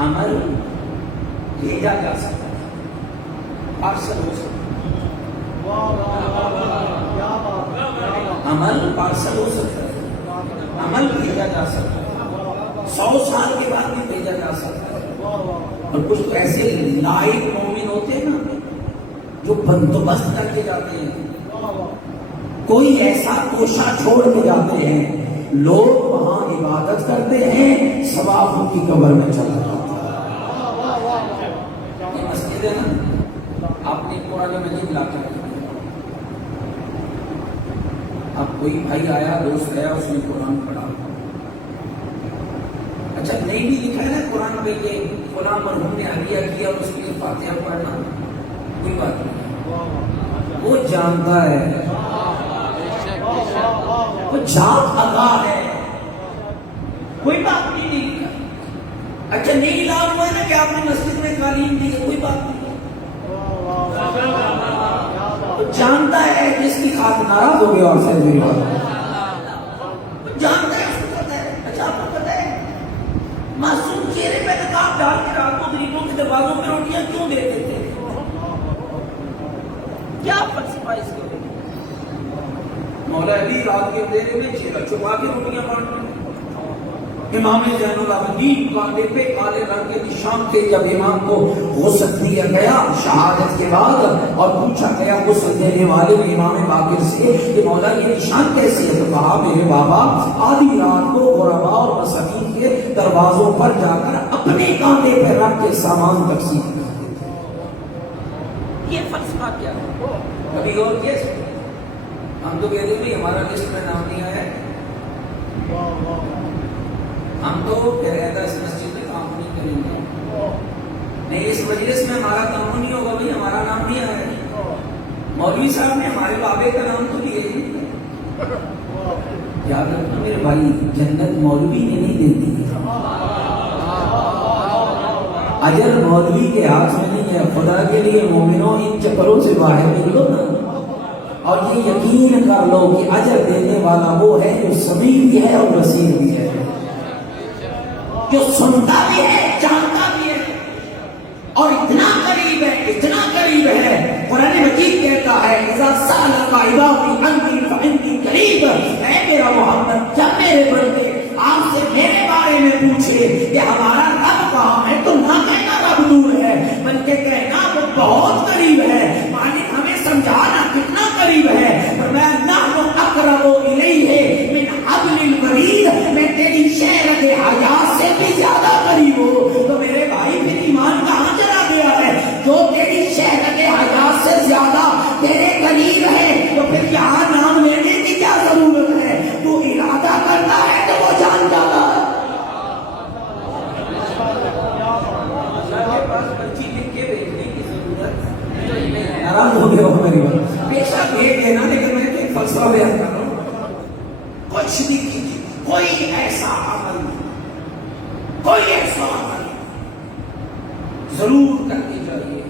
عمل بھیجا جا سکتا ہے، پارسل ہو سکتا ہے، عمل پارسل ہو سکتا ہے، عمل بھیجا جا سکتا ہے، 100 سال کے بعد بھی بھیجا جا سکتا ہے۔ اور کچھ تو ایسے لائق مومن ہوتے ہیں نا جو بندوبست کر کے جاتے ہیں، کوئی ایسا کوشا چھوڑ کے جاتے ہیں، لوگ وہاں عبادت کرتے ہیں، ثواب ان کی قبر میں چلا جاتا ہے۔ یہ مسجد ہے نا، آپ نے قرآن مجید لا کر، اب کوئی بھائی آیا، دوست آیا، اس نے قرآن پڑھا، اچھا نہیں بھی لکھا ہے نا قرآن پہ کہ فلاں مرحوم نے ہدیہ کیا اور اس کے لیے فاتحہ پڑھنا، کوئی بات نہیں، وہ جانتا ہے، وہ جات آگاہ ہے، کوئی بات نہیں لکھا۔ اچھا نہیں اعلان ہوا ہے نا کہ آپ نے مسجد میں قالین دی ہے، کوئی بات نہیں، وہ جانتا ہے جس کی خاطر ناراض ہو گیا اور سے جانتا ہے، اس کو پتا ہے۔ اچھا آپ کو پتا ہے معصوم چہرے پہ نقاب ڈال کے رات کو غریبوں کے دروازوں پہ روٹیاں کیوں دیتے تھے؟ کیا فلسفہ اس کے؟ مولا علی رات کے اندھیرے میں چھپا کے روٹیاں بانٹتے، امام زین العابدین کاندھے پہ کالے رنگ کے نشان تھے۔ جب امام کو غسل دیا گیا شہادت کے بعد اور پوچھا گیا غسل دینے والے امام باقر سے کہ مولا یہ نشان کیسے ہے، تو کہا میرے بابا آدھی رات کو غرباء اور مساکین کے دروازوں پر جا کر اپنے کاندھے پہ رکھ کے سامان تقسیم کرتے تھے۔ یہ فلسفہ کیا ہے؟ کبھی غور کیا؟ ہم تو کہتے ہیں ہمارا لسٹ میں نام نہیں آیا، ہم تو باقاعدہ اس مسجد میں کام نہیں کریں گے، نہیں اس مجلس میں ہمارا کام نہیں ہوگا، بھائی ہمارا نام نہیں آیا، مولوی صاحب نے ہمارے بابے کا نام تو لیے ہی، یاد رکھنا میرے بھائی، جنت مولوی نے نہیں دیتی ہے، اجر مولوی کے ہاتھ میں نہیں ہے. خدا کے لیے مومنوں ان چکروں سے باہر نکلو نا، اور یہ یقین کر لو کہ اجر دینے والا وہ ہے جو سمیع بھی ہے اور بصیر بھی ہے، جو سنتا بھی ہے، جانتا بھی ہے، اور اتنا قریب ہے، اتنا قریب ہے. قرآن مجید کہتا ہے اذا سألک عبادی عنی فإنی قریب. اے میرا محمد، جب میرے بندے آپ سے میرے بارے میں پوچھے کہ ہمارا رب کہاں ہے، تو نہ کہنا رب دور ہے، بلکہ کہنا وہ بہت قریب ہے. مالک ہمیں سمجھانا کتنا قریب ہے. فرمایا نحن اقرب الیہ من حبل الورید، میں تیری شہرت حیات سے بھی زیادہ قریب ہوں. تو میرے بھائی پھر ایمان کہاں چلا گیا ہے؟ جو تیری شہرت حیات سے زیادہ تیرے قریب ہے، تو پھر یہاں نام لینے کی کیا ضرورت ہے؟ تو ارادہ کرتا ہے تو وہ جان جاتا ہے. ناراض ہو گئے ہو میری بات، بے شک یہ کہنا، لیکن میں ایک فلسفہ بیان کر رہا ہوں. کچھ بھی کیجیے، کوئی ایسا عمل، کوئی ایسا عمل ضرور کرنی چاہیے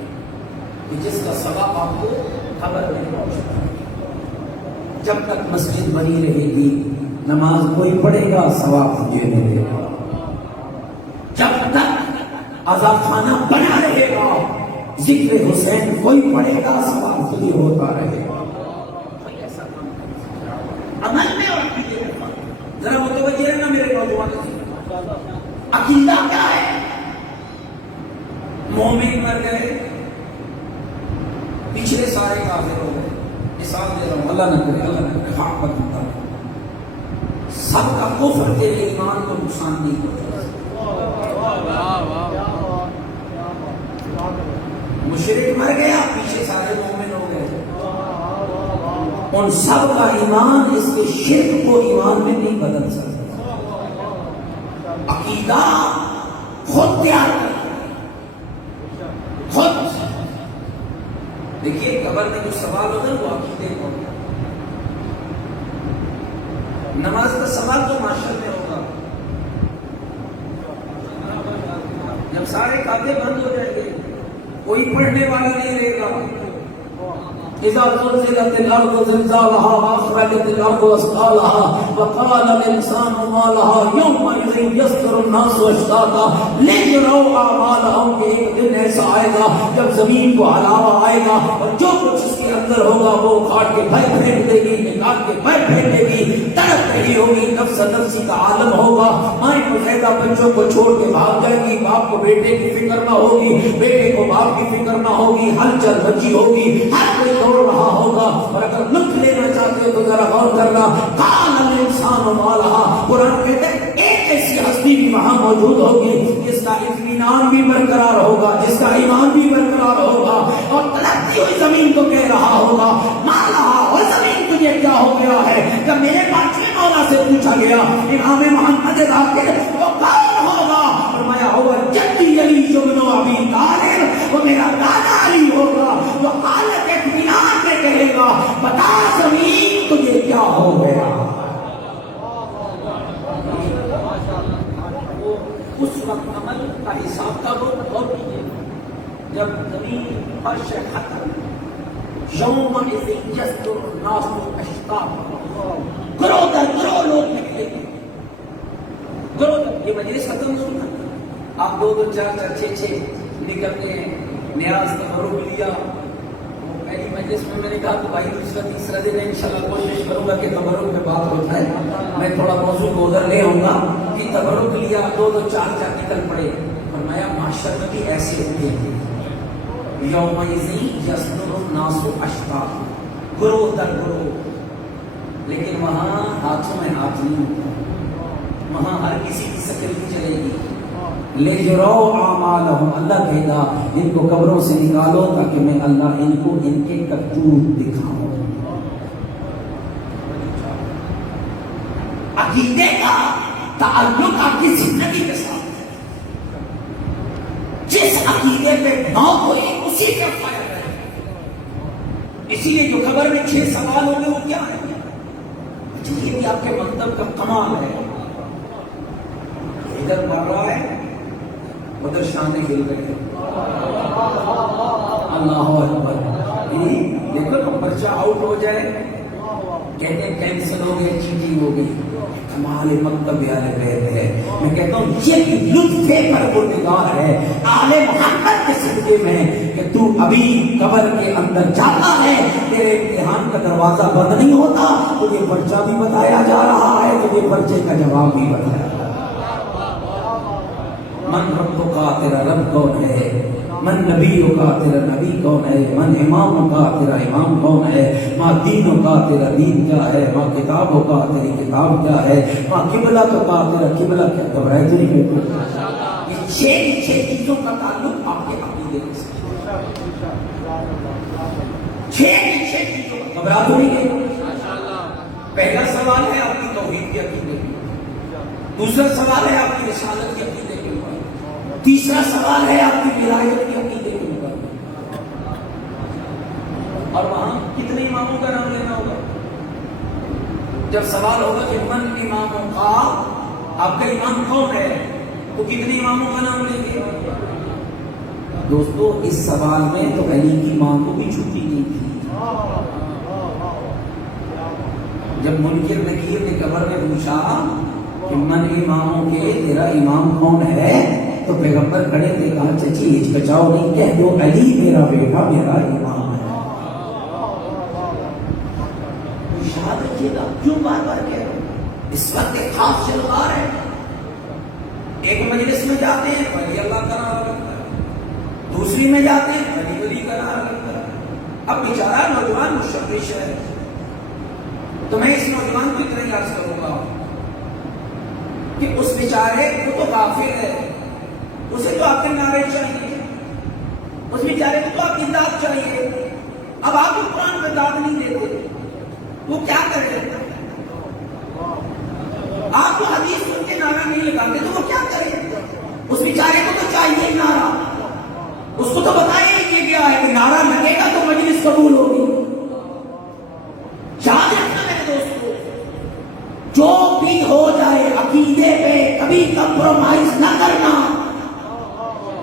کہ جس کا ثواب آپ کو خبر نہیں پہنچتا. جب تک مسجد بنی رہے گی، نماز کوئی پڑھے گا ثواب مجھے نہیں دے گا. جب تک عذاب خانہ بنا رہے گا، ذکر حسین کوئی پڑھے گا ثواب خود ہی ہوتا رہے گا. کوئی ایسا کام نہیں. عمل میں اور عقیدے میں فرق. ذرا متوجہ رہنا میرے نوجوان. عقیدہ کیا ہے؟ مومن مر گئے، پچھلے سارے کافر ہو گئے. مثال دے رہا ہوں، اللہ نہ کرے، اللہ نہ کرے، خاک پر متا ہے. سب کا کفر تیرے ایمان کو نقصان نہیں پہنچا. مشرک مر گیا، پیچھے سارے مومن ہو گئے. ان سب کا ایمان اس کے شرک کو ایمان میں نہیں بدل سکتا. عقیدہ خود تیار کر، خود. دیکھیے قبر میں جو سوال ہوتا ہے وہ عقیدے کو. نماز کا سوال تو معاشر میں ہوگا. جب سارے کھاتے بند ہو جائیں گے، کوئی پڑھنے والا نہیں رہے گا. اذا زلزلت الارض زلزالها واخرجت الارض اثقالها وقال الانسان ما لها يومئذ يصدر الناس اشتاتا ليروا اعمالهم. کہ ایک دن ایسا آئے گا جب زمین کو ہلاوا آئے گا اور جو کچھ اس کے اندر ہوگا وہ کاٹ کے پھینک دے گی، نکال کے پھینک دے گی. تڑپ رہی ہوگی، نفس نفسی کا عالم ہوگا. مائیں مجاہدہ بچوں کو چھوڑ کے بھاگ جائے گی، باپ کو بیٹے کی فکر نہ ہوگی، بیٹے کو باپ کی فکر نہ ہوگی. ہلچل مچی ہوگی، ہر کوئی دوڑ رہا ہوگا. اور اگر لطف لینا چاہتے ہو تو ذرا غور کرنا. قال الانسان ما لها. قرآن کہتے ہیں ایک ایسی ہستی بھی وہاں موجود ہوگی جس کا اطمینان بھی برقرار ہوگا، جس کا ایمان بھی برقرار ہوگا، اور تڑپتی ہوئی زمین کو کہہ رہا ہوگا ما لها. اور زمین تجھے کیا ہو گیا ہے؟ جب میرے پانچویں مولا سے پوچھا گیا امام محمد ذاکر وہ کون ہوگا؟ فرمایا ہوگا جدی علی ابن ابی طالب، وہ میرا دادا علی ہوگا. وہ حالت اطمینان میں کہے گا بتا زمین تجھے کیا ہو گیا. اس وقت عمل کا حساب کا غور کیجیے. جب زمین فرش ختم، یومئذ یصدر الناس اشتاتا، گروہ در گروہ لوگ نکلیں گے. گروہ در، یہ مجلس ختم نہیں ہوتا. آپ 2 2 4 4 6 6 نکلتے ہیں. نیاز تبرک لیا. پہلی مجلس میں میں نے کہا کہ بھائی دوسرا تیسرا دن ہے، انشاءاللہ کوشش کروں گا کہ تبرک میں بات ہو جائے. میں تھوڑا موضوع کو ادھر لے آؤں گا کہ تبرک لیا، 2 2 4 4 نکل پڑے. فرمایا معاشر میں بھی ایسے ہوتے ہیں. یومئذ یصدر الناس اشتاتا، گروہ در گروہ. لیکن وہاں ہاتھوں میں ہاتھ نہیں ہوتا. وہاں ہر کسی کی شکل بھی چلے گی. لِيُرَوْا أَعْمَالَهُمْ. اللہ کہے گا ان کو قبروں سے نکالو تاکہ میں اللہ ان کو ان کے کرتوت دکھاؤں. عقیدے کا تعلق آپ کی زندگی کے ساتھ. جس عقیدے پہ موت ہوئی اسی کا فائدہ ہے. اسی لیے جو قبر میں 6 سوال ہوں گے وہ کیا ہے؟ یہ بھی آپ کے مکتب کا کمال ہے. ادھر پڑھ رہا ہے ادھر شانے ہل رہے ہیں. اللہ اکبر. دیکھو نا بچہ آؤٹ ہو جائے کہتے ہیں کینسل ہو گئے, چیٹنگ ہو گئی. کمال مکتب یاد رہتے ہیں. میں کہتا ہوں یہ بھی لطف پروردگار ہے آل محمد کے صدقے میں کہ تو ابھی قبر کے اندر جاتا ہے, تیرے امتحان کا دروازہ بند نہیں ہوتا, تجھے پرچہ بھی بتایا جا رہا ہے, تجھے پرچے کا جواب بھی بتایا جا رہا ہے. من رب کا تیرا رب کون ہے, من نبی کا تیرا نبی کون ہے, من امام کا تیرا امام کون ہے, ماں دینوں کا تیرا دین کیا ہے, ماں کتابوں کا تیری کتاب کیا ہے, ماں قبلہ کا تیرا قبلہ کیا. گھبرائے تو نہیں بالکل. یہ چھ چیزوں کا تعلق آپ کے عقیدے سے. چھ چیزوں کا گھبرا تو نہیں ہے. پہلا سوال ہے آپ کی توحید کے عقیدے کے, دوسرا سوال ہے آپ کی رسالت کے عقیدے کے اوپر, تیسرا سوال ہے آپ کی ولایت کے عقیدے کے اوپر. اور وہاں کتنے اماموں کا نام لینا ہوگا. جب سوال ہوگا کہ من اماموں کا, آپ کا امام کون ہے, تو کتنے اماموں کا نام لیں گے. دوستو اس سوال میں تو علی کی ماں کو بھی چھٹی نہیں تھی. جب منکر نکیر نے قبر میں پوچھا کہ من اماموں کے تیرا امام کون ہے, تو پیغمبر کھڑے تھے, کہا چچی ہچکچاؤ نہیں, کہہ دو علی میرا بیٹا میرا امام ہے. یاد رکھیے گا کیوں بار بار کہہ رہا ہوں. اس وقت ایک خاص شلوار ہے, ایک مجلس میں جاتے ہیں ولی اللہ کا نام رکھتا ہے, دوسری میں جاتے ہیں ولی کا نام رکھتا ہے. اب بیچارہ نوجوان مشرش ہے, تو میں اس نوجوان کو اتنا ہی عرض کروں گا کہ اس بیچارے کو تو غافل ہے, اسے تو آپ کے نعرے چاہیے, اس بیچارے کو تو آپ کی داد چاہیے. اب آپ کو قرآن میں داد نہیں دیتے, وہ کیا کرے. آپ کو حدیث سن کے نعرہ نہیں لگاتے تو وہ کیا کرے. اس بیچارے کو تو چاہیے نعرہ, اس کو تو بتایا ہی کہ کیا ہے کہ نعرہ لگے گا تو مجلس قبول ہوگی. یاد رکھنا میرے دوستو, جو بھی ہو جائے عقیدے پہ کبھی کمپرومائز نہ کرنا,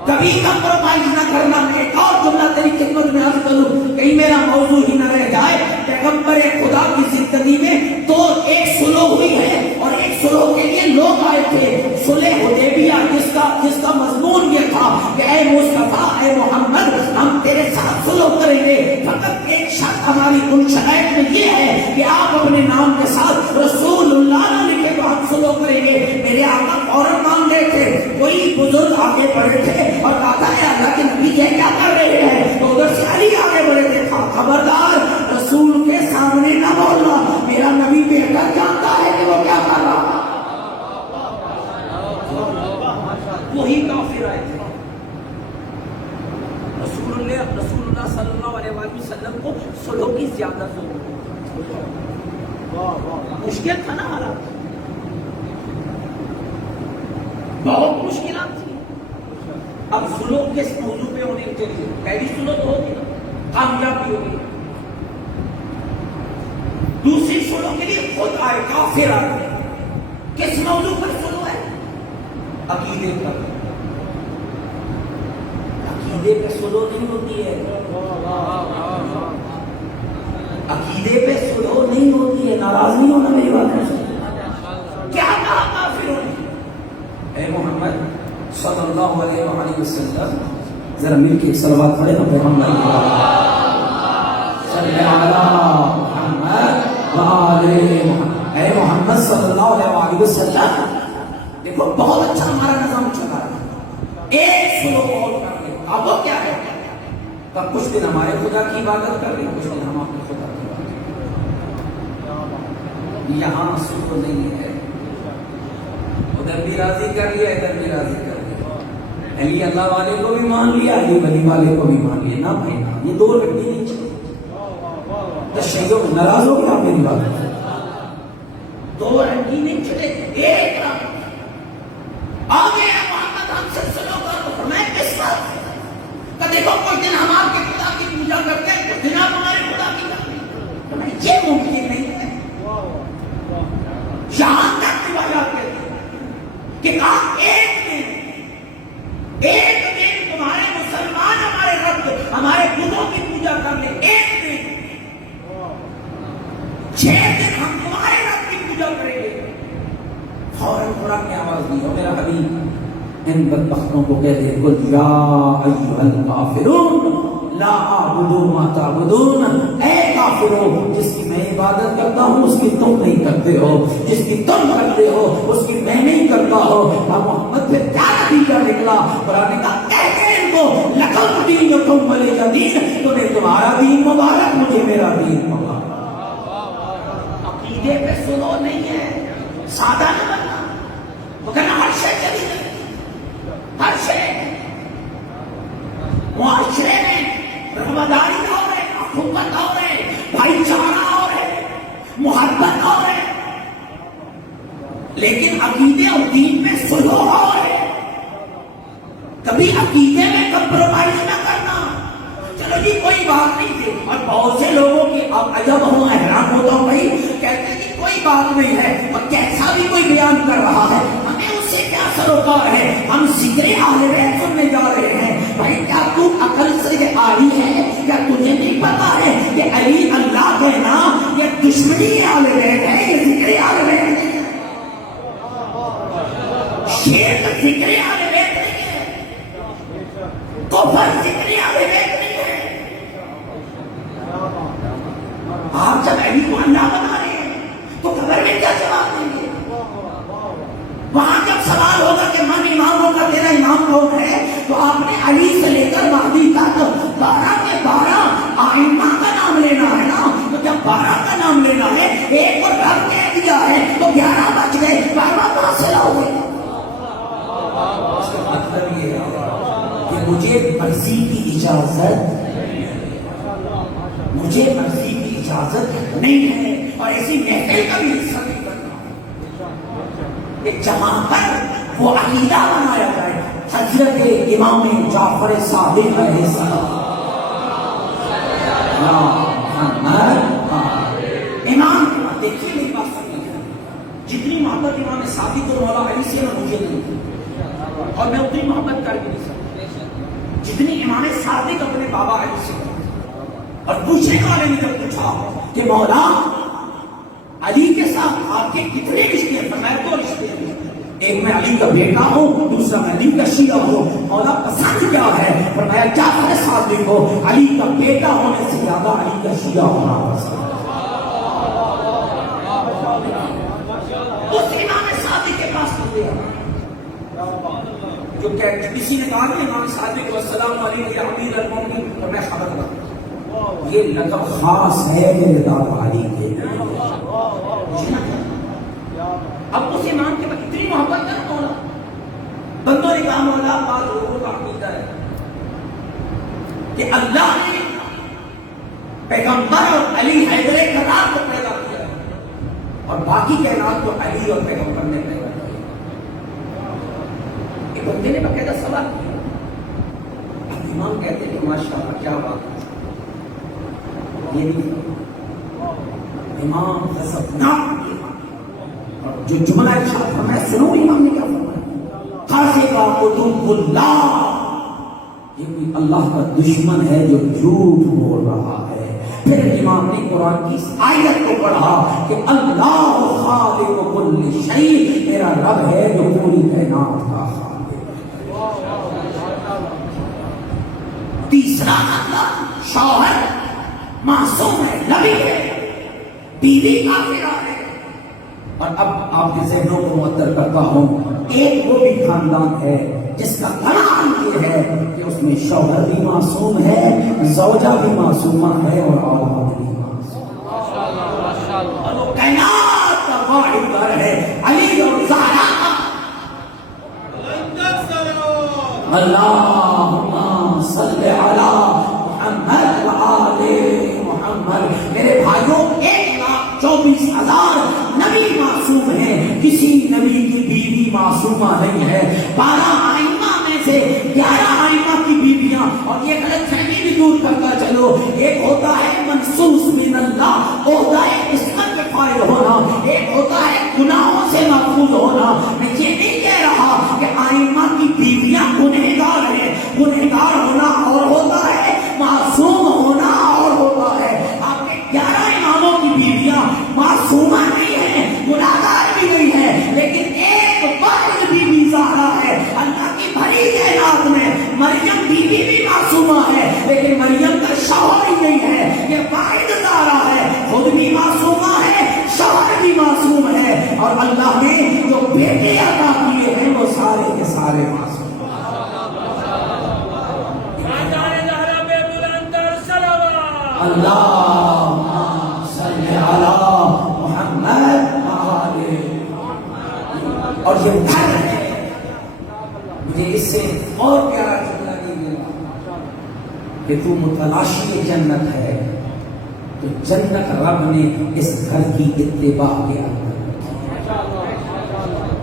کبھی کمپرومائز نہ کرنا. میں ایک اور جملہ تیری خدمت میں عرض کروں, کہیں میرا موضوع ہی نہ رہ جائے. پیغمبر خدا کی زندگی میں تو ایک سلو ہوئی ہے, اور ایک سلو کے لیے لوگ آئے تھے. صلح حدیبیہ جس کا مضمون یہ تھا کہ اے مصطفیٰ اے محمد ہم تیرے ساتھ سلو کریں گے, فقط ایک شرط ہماری ان شرائط میں یہ ہے کہ آپ اپنے نام کے ساتھ رسول اللہ نہ لکھے تو ہم سلو کریں گے. میرے آقا فوراً مان گئے تھے. کوئی بزرگ آگے بڑھے تھے اور کہا تھا اے اللہ کے نبی کیا کر رہے ہیں, تو ادھر سے علی آگے بڑھے تھے, خبردار رسول کے سامنے نہ بولنا, میرا نبی بہتر جانتا ہے کہ وہ کیا کر رہا. وہی کافر آئے تھے. رسول اللہ صلی اللہ علیہ وسلم کو صلح کی زیادہ ضرورت, مشکل تھا نا حالات, بہت مشکلات تھی. اب صلح کس موضوع پہ ہونے کے لیے پہلی صلح تو ہوگی نا, کامیاب بھی ہوگی. دوسری صلح کے لیے خود آئے, کافر آئے. کس موضوع پر صلح ہے؟ عقیدے پر. عقیدے پہ صلح نہیں ہوتی ہے, عقیدے پہ صلح نہیں ہوتی ہے. ناراض نہیں ہونا میری بات ہے. کیا کہا کافروں نے؟ اے محمد صلی اللہ علیہ وآلہ وسلم, ذرا مل کے صلوات پڑھے نا پیغمبر کی صلی اللہ محمد وآلہ محمد. اے محمد صلی اللہ علیہ وآلہ وسلم, دیکھو بہت اچھا ہمارا نظام چلا رہا ہے. ایک صلح اور کر لیں. اب وہ کیا ہے, تب کچھ دن ہمارے خدا کی عبادت کر لیں, کچھ دن ہم اپنے خدا کی عبادت. یہاں صلح نہیں ہے, ادھر بھی راضی کر لیا ادھر بھی راضی کر لیا. علی اللہ والے کو بھی مان لیا, علی ولی والے کو بھی مان لیا. نہ بھائی نا, یہ دو لڑکی نہیں چلے. تشیع میں ناراض ہو گیا میری بات. دو رنگی نہیں چلے, ایک رنگ. آگے محمد ہم سے سلو کر, میں کس بات کا دیکھو کچھ دن ہم آپ کے خدا کی پوجا کرتے ہیں, کچھ دن آپ ہمارے خدا کی کرتے ہیں. یہ ممکن نہیں ہے. کہ کہا ایک دن تمہارے مسلمان ہمارے رب ہمارے بتوں کی پوجا کر لیں، ایک دن 6 دن ہم تمہارے رب کی پوجا کریں گے۔ فوراً قرآن کی آواز دی اور میرا حبیب ان بدبختوں کو کہہ دے قل یا ایھا الکافرون لا اعبد ما تعبدون، اے کافروں جس کی میں عبادت کرتا ہوں اس کی تم نہیں کرتے ہو، جس کی تم کرتے ہو اس کی میں نہیں کرتا ہوں۔ اور محمد پھر کیا نتیجہ نکلا؟ قرآن نے کہا کہتے ان کو لکم دینکم ولی دین، تمہیں تمہارا دین مبارک مجھے میرا دین مبارک۔ عقیدے پہ سلو نہیں ہے، سادہ نہ بننا، وہ کہنا ہر شے چلی جائے، ہر شے معاشرے میں رحمداری ہو رہے، محبت ہو رہے، بھائی چارہ ہو رہے، محبت ہو رہے، لیکن عقیدے اور دین میں سلو ہو رہے۔ کبھی عقیدے میں کمپرومائز نہ کرنا۔ چلو جی کوئی بات نہیں تھی، اور بہت سے لوگوں کی اب عجب ہوں حیران ہوتا ہوں بھائی، کہتے ہیں کہ کوئی بات نہیں ہے، اور کیسا بھی کوئی بیان کر رہا ہے ہمیں اس سے کیا سروکار ہے، ہم ذکر اہل بیت سننے جا رہے ہیں۔ بھائی کیا تو عقل سے آئی ہے؟ کیا تجھے نہیں پتا ہے کہ علی اللہ کے نام یہ دشمنی اہل بیت ہے، یہ ذکر اہل بیت ہے؟ شرک ذکر اہل بیت نہیں ہے، کفر ذکر اہل بیت نہیں ہے۔ آپ جب علی کو اللہ بنا رہے ہیں تو قبر میں کیا جواب دیں گے؟ وہاں جب سوال ہوگا کہ من اماموں کا تیرا امام کون ہے، تو آپ نے علی سے لے کر مہدی تک 12 کے 12 آئمہ کا نام لینا ہے نا۔ تو جب 12 کا نام لینا ہے، ایک اور رب کہہ دیا ہے تو 11 بچ گئے، 12 کہاں سے لاؤ گے؟ اس کا مطلب یہ ہے کہ مجھے مرضی کی اجازت نہیں ہے، اور ایسی محفل کا بھی حصہ نہیں کرنا کہ جہاں پر وہ عقیدہ بنایا جائے حضرت امام جعفر صادق علیہ السلام۔ امام دیکھیے میری بات سنیے، جتنی محبت امام صادق اور مولا علی سے مجھے نہیں، اور میں اتنی محبت کر بھی نہیں سکتا جتنی امام صادق اپنے بابا علی سے۔ اور پوچھنے والے نے جب پوچھا کہ مولا علی کے ساتھ آپ کے کتنے رشتے ہیں؟ فرمایا 2 رشتے ہیں، ایک میں علی کا بیٹا ہوں، دوسرا میں علی کا شیعہ ہوں۔ مولا پسند کیا ہے؟ فرمایا جعفر صادق کو علی کا بیٹا ہونے سے زیادہ علی کا شیعہ ہونا پسند۔ اس امام صادق کے پاس گیا جو کسی نے کہا کہ امام صادق والسلام علیہ یا امیر المومنین، اور میں خبر کرتا ہوں یہ لقب خاص ہے میرے دادا علی کے۔ اب اس امام کے بعد اتنی محبت کر مولا، بندوں نے کہا مولا بعض لوگوں کا عقیدہ ہے کہ اللہ نے پیغمبر اور علی حیدر کرار کو پیدا کیا ہے، اور باقی کائنات کو علی اور پیغمبر نے پیدا کیا۔ ایک بندے نے باقاعدہ سوال کیا، اب امام کہتے ہیں کہ ماشاءاللہ کیا بات ہے، یہ نہیں امام غضبناک، اور جو جملہ ارشاد فرمایا سنو امام نے کیا فرمایا، قاضی قطب اللہ، یہ کوئی اللہ کا دشمن ہے جو جھوٹ بول رہا ہے۔ پھر امام نے قرآن کی آیت کو پڑھا کہ اللہ خالق کل شیء، میرا رب ہے جو پوری کائنات کا خالق ہے۔ تیسرا اللہ شوہر معصوم ہے، نبی ہے، بیوی کافرہ ہے۔ اور اب آپ کے ذہنوں کو معطر کرتا ہوں، ایک وہ بھی خاندان ہے جس کا کمال یہ ہے کہ اس میں شوہر بھی معصوم ہے، زوجہ بھی معصومہ ہے، اور اولاد بھی معصوم، اور وہ کائنات کا واحد گھر ہے علی اور زہرا کا۔ اللہم صلی علی محمد وآل محمد۔ میرے بھائیوں 1,24,000 نبی معصوم ہیں، کسی نبی کی بیوی معصومہ نہیں ہے۔ 12 آئمہ میں سے 11 آئمہ کی بیویاں، اور یہ غلط فہمی بھی دور کرتا چلو، ایک ہوتا ہے منصوص من اللہ، ہوتا ہے عصمت فائل ہونا، ایک ہوتا ہے گناہوں سے محفوظ ہونا. میں یہ نہیں کہہ رہا کہ آئمہ کی بیویاں گنہگار ہیں. گنہگار ہونا اور ہوتا ہے، معصوم ہونا اور ہوتا ہے. آپ کے 11 اماموں کی بیویاں معصومہ نہیں ہیں، گنہگار بھی نہیں ہے، لیکن ایک واحد بی بی زہرا ہے اللہ کی بھری کائنات میں. مریم بی بی بھی معصومہ ہے، لیکن مریم کا شوہر ہی نہیں ہے. یہ واحد زہرا ہے، خود بھی معصومہ ہے، شوہر بھی معصوم ہے. اور اللہ نے جو بیٹے عطا کیے ہیں وہ سارے کے سارے معصوم. اللہ صلی علی محمد وآلہ. اور یہ گھر ہے، مجھے اس سے اور پیارا جملہ نہیں ملا کہ تو متلاشی جنت ہے، تو جنت رب نے اس گھر کی اتباع کے اندر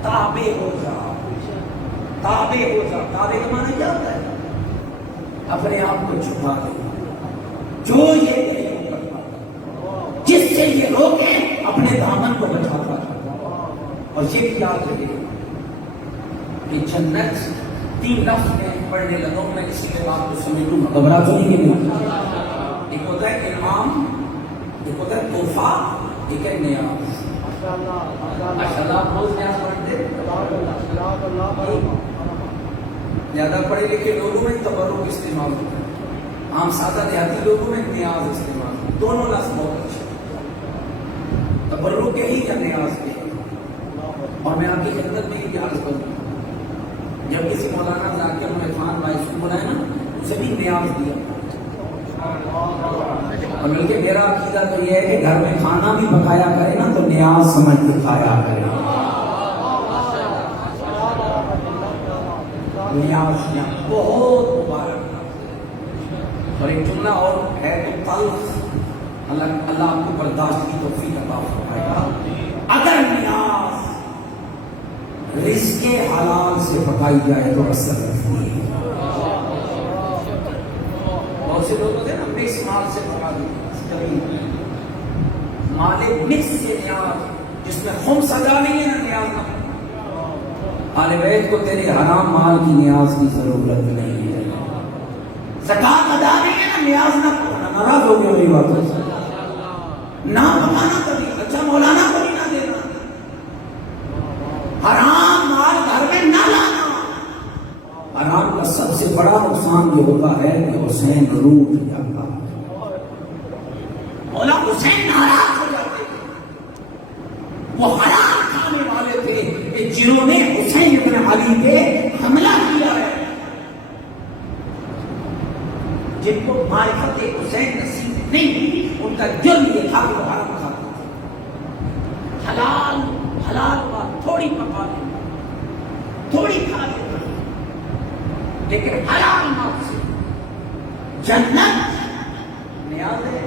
تابع ہو جا. تابع ہو جا. تابع کا معنی کیا ہوتا ہے؟ اپنے آپ کو چھپا دے. جو یہ نہیں کرتا، جس سے یہ روکے اپنے دامن کو بچاتا ہے. اور یہ یاد رکھے کہ جنت 3 لفظ میں پڑھنے لگا ہوں میں، اس لیے بات کو سمجھوں گا، گھبرا تو نہیں گئی. ایک ہوتا ہے انعام، ایک ہوتا ہے تحفہ، ایک ہے نیاز. ماشاءاللہ روز نیاز پڑھتے، زیادہ پڑھے لکھے لوگوں میں تبرک استعمال ہوتا ہے، عام سادہ دیہاتی لوگوں میں نیاز استعمال. دونوں لفظ بہت اچھے، تبرک کے ہی یا نیاز کے. اور میں آپ کی خدمت میں یہ عرض کروں، جب کسی مولانا ذاکر احمد خان بھائی کو بلائے نا، اسے بھی نیاز دیا. اور بلکہ میرا عقیدہ تو یہ ہے کہ گھر میں کھانا بھی پکایا کرے نا تو نیاز سمجھ کے کھایا کرے. نیاز بہت مبارک. اور ایک جملہ اور ہے تو تلخ، اللہ آپ کو برداشت کی توفیق عطا فرمائے. اگر نیاز رزق حلال سے پکائی جائے تو اثر رکھتی ہے. بہت سے لوگ ہوتے ہیں نا مکس مال سے پکا دیتے، مال مکس سے نیاز جس میں خمس ادا نہیں ہے نا نیاز نہ. آل بیت کو تیرے حرام مال کی نیاز کی ضرورت نہیں ہے. زکات ادا نہیں ہے نا نیاز نہ پکانا. ناراض ہو گیا میری بات سے، نہ پکانا کبھی. اچھا مولانا کو بھی نہ دینا، حرام مال گھر میں نہ لانا. حرام کا سب سے بڑا نقصان جو ہوتا ہے کہ حسین روٹ جاتا ہے. مولا حسین ناراض ہو جاتے تھے. وہ حلال کھانے والے تھے کہ جنہوں نے حسین ابن علی پہ حملہ کیا ہے، جن کو معرفت حسین نصیب نہیں ہوئی، ان کا جرم یہ تھا کہ وہ حرام کھاتے تھے. حلال حلال بات تھوڑی پکا لیں، تھوڑی کھا لیں، لیکن حلال مال سے جنت نیاز ہے،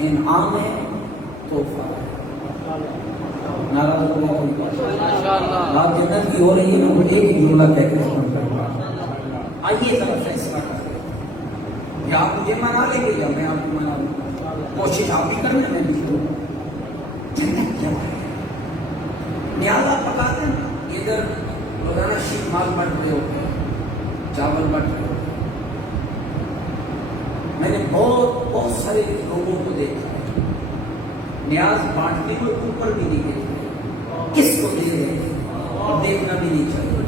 انعام ہے، تحفہ ہے. ناراض ہو گیا بات جنت کی ہو رہی ہے نا، وہ ایک جملہ کہہ کے ختم کرنا. آئیے ذرا فیصلہ کریں، یا آپ مجھے منا لیں گے یا میں آپ کو منا لوں. کوشش آپ بھی کرنا، میں بھی کروں. جنت کیا ہے؟ نیاز آپ پکاتے ہیں، ادھر روزانہ شیر مال بٹ رہے ہوتے ہیں، چاول بٹ رہے ہوتے ہیں. میں نے بہت سارے لوگوں کو دیکھا ہے نیاز بانٹنے کو اوپر بھی نہیں دیکھتے، کس کو دے رہے ہیں دیکھنا بھی نہیں چاہیے.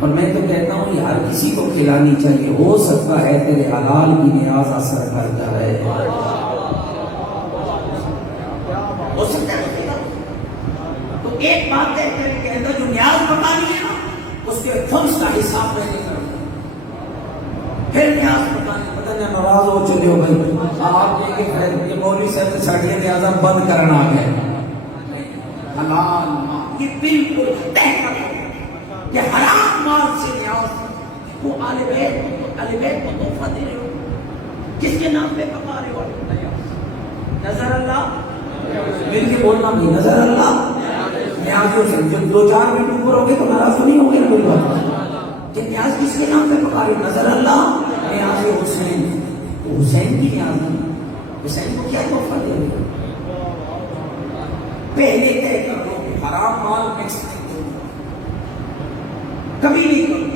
اور میں تو کہتا ہوں یہ ہر کسی کو کھلانی چاہیے. ہو سکتا ہے تیرے حلال کی نیاز اثر کر جائے، ہو سکتا ہے. تو ایک بات ہے کہ اندر جو نیاز پکانی ہے نا، اس کے خمس کا حساب میں نہیں کرتا. پھر نیاز پکانی پتہ نہیں ناراض ہو چلے ہو بھائی، آپ دیکھیں کہ مولوی صاحب سے ساڑھیاں نیازاں بند کرنا ہے. حلال مال یہ بالکل طے کر کہ حرام مال سے نیاز. وہ آل بیت کو تحفہ دے رہے ہو، کس کے نام پہ پکا رہے ہو؟ نظر اللہ، مل کے بولنا بھی نظر اللہ. نیازوں سے جب 2-4 منٹ اوپر ہو گئے تو ناراض تو نہیں ہو گئے نا میری بات. کہ نیاز کس کے نام پہ پکا رہے؟ نظر اللہ. نیاز حسین، تو حسین کی نیاز ہے، حسین کو کیا تحفہ دے رہے؟ پہلے طے کر لو کہ حرام مال مکس نہیں کروں کبھی نہیں کروں.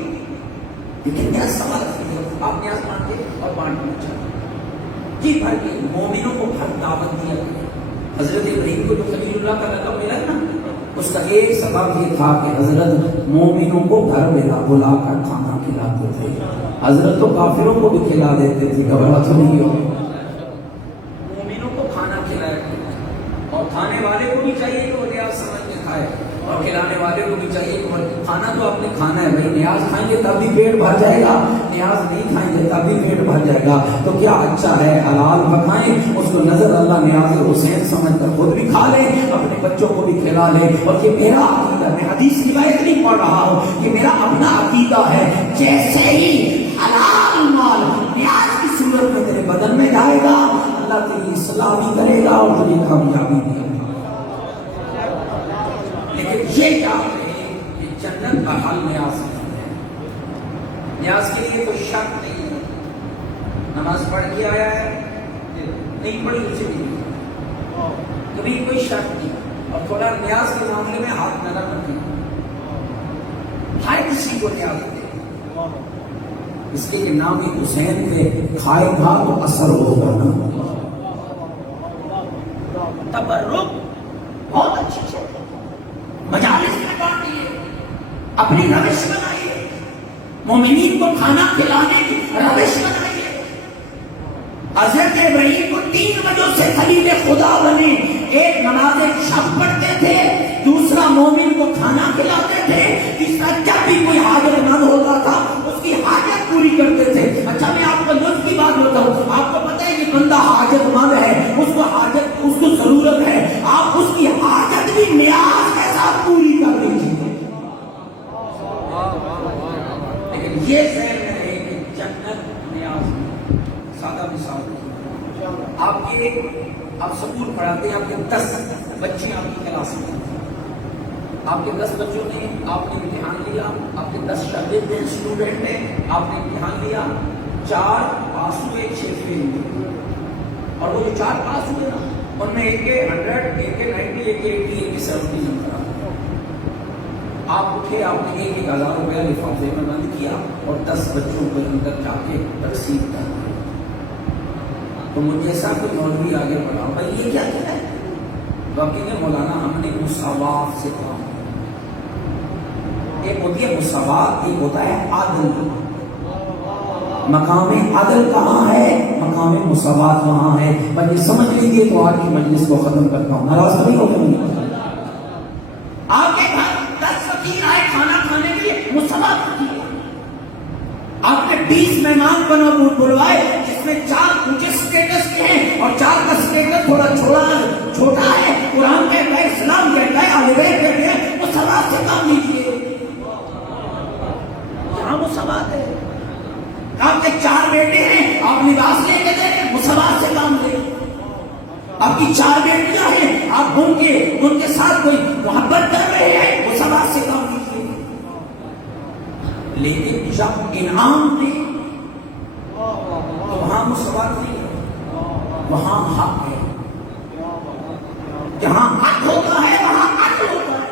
لیکن میرا سوال ہے آپ نیاز مانتے اور بانٹنا چاہتے جی بھر کے مومنوں کو ہر دعوت دیا گیا. حضرت ابراہیم کو جو خلیل اللہ کا لقب ملا نا اس کا ایک سبب یہ تھا کہ حضرت مومنوں کو گھر میں بلا کر کھانا کھلاتے تھے. حضرت تو کافروں کو بھی کھلا دیتے تھے, گھبراہٹ نہیں ہو. مومنوں کو کھانا کھلایا اور کھانے والے کو بھی چاہیے کہ وہ نیاز سمجھ کے کھائے اور کھلانے والے کو بھی چاہیے کہ کھانا تو آپ نے کھانا ہے بھائی. نیاز کھائیں گے تب بھی پیٹ بھر جائے گا, نیاز نہیں کھائیں گے تب بھی پیٹ بھر جائے گا. تو کیا اچھا ہے حلال پکائیں, اس کو نظر اللہ نیاز حسین سمجھ کر خود بھی کھا لے, اپنے بچوں کو بھی کھلا لے. اور یہ میرا عقیدہ, میں حدیث روایت نہیں پڑھ رہا ہوں, کہ میرا اپنا عقیدہ ہے. جیسے ہی حلال مال نیاز کی صورت میں تیرے بدن میں جائے گا, اللہ تیری اصلاح بھی کرے گا اور تجھے کامیابی دے گا. لیکن یہ یاد رہے کہ جنت کا حل نیاز نہیں ہے. نیاز کے لیے کوئی شرط نہیں ہے. نماز پڑھ کے آیا ہے, نہیں پڑھی اسے نہیں, کبھی کوئی شرط نہیں. اور تھوڑا نیاز کے معاملے میں ہاتھ نہ رکھیں, ہر کسی کو نیاز دے. اس کے نام حسین پہ کھائے گا تو اثر ہوگا نا. تبرک بہت اچھی چیز ہے, مجالس میں بانٹیے, اپنی روش بنائیے, مومنین کو کھانا کھلانے کی روش بنائیے. حضرت ابراہیم کو 3 وجہ سے خلیل خدا بنے. ایک نماز شب پڑھتے تھے, دوسرا مومن کو کھانا کھلاتے تھے, تیسرا جب بھی کوئی حاجت مند ہوتا تھا اس کی حاجت پوری کرتے تھے. اچھا میں آپ کو لطف کی بات بتاؤں, آپ کو پتہ ہے کہ بندہ حاجت مند ہے, اس کو حاجت, اس کو ضرورت ہے, آپ اس کی حاجت بھی نیاز کے ساتھ پوری کر دیجیے. لیکن یہ ذہن میں رہے کہ جنت نیاز. سادہ مثال آپ سکول پڑھاتے ہیں, آپ کے 10 بچے آپ کی کلاس میں, آپ کے 10 بچوں نے آپ نے امتحان لیا, آپ کے 10 شاگرد ہیں, اسٹوڈنٹ ہیں, آپ نے امتحان لیا, 4 پاس ہوئے, 6 فیل ہوئے. اور وہ جو 4 پاس ہوئے نا ان میں ایک کے 100, ایک کے 90, ایک کے 80, ایک کے 70 نمبر. آپ اٹھے, آپ نے 1,000 روپیہ لفافے میں بند کیا اور 10 بچوں کو اندر جا کے تقسیم کر دیا. تو مجھے ایسا کوئی مولوی آگے بڑھا, بھائی یہ کیا ہے؟ باقی نے مولانا ہم نے مساوات سے کام. ایک ہوتی ہے مساوات, ایک ہوتا ہے عدل. مقام عدل کہاں ہے, مقام مساوات وہاں ہے. بھائی سمجھ لیجیے تو آج کی مجلس کو ختم کرتا ہوں, ناراض نہیں ہوگا. آپ کے گھر 10 فقیر آئے کھانا کھانے کے لیے, مساوات کی. آپ نے 20 مہمان بلوائے جس میں 4 اونچے اسٹیٹس کے ہیں اور 4 کا اسٹیٹس تھوڑا چھوٹا ہے. قرآن کہتا ہے, اسلام کہتا ہے, اہل بیت کہتے ہیں, مساوات سے کام لیجیے. یہاں مساوات ہے. آپ کے 4 بیٹے ہیں, آپ لباس لے کے دیں, مساوات سے کام لیں. آپ کی 4 بیٹیاں ہیں, آپ ان کے ساتھ کوئی محبت کر رہے ہیں, مساوات سے کام لیجیے. لیکن جب انعام دے تو وہاں مساوات نہیں ہے, وہاں حق ہے. جہاں حق ہوتا ہے وہاں عدل ہوتا ہے.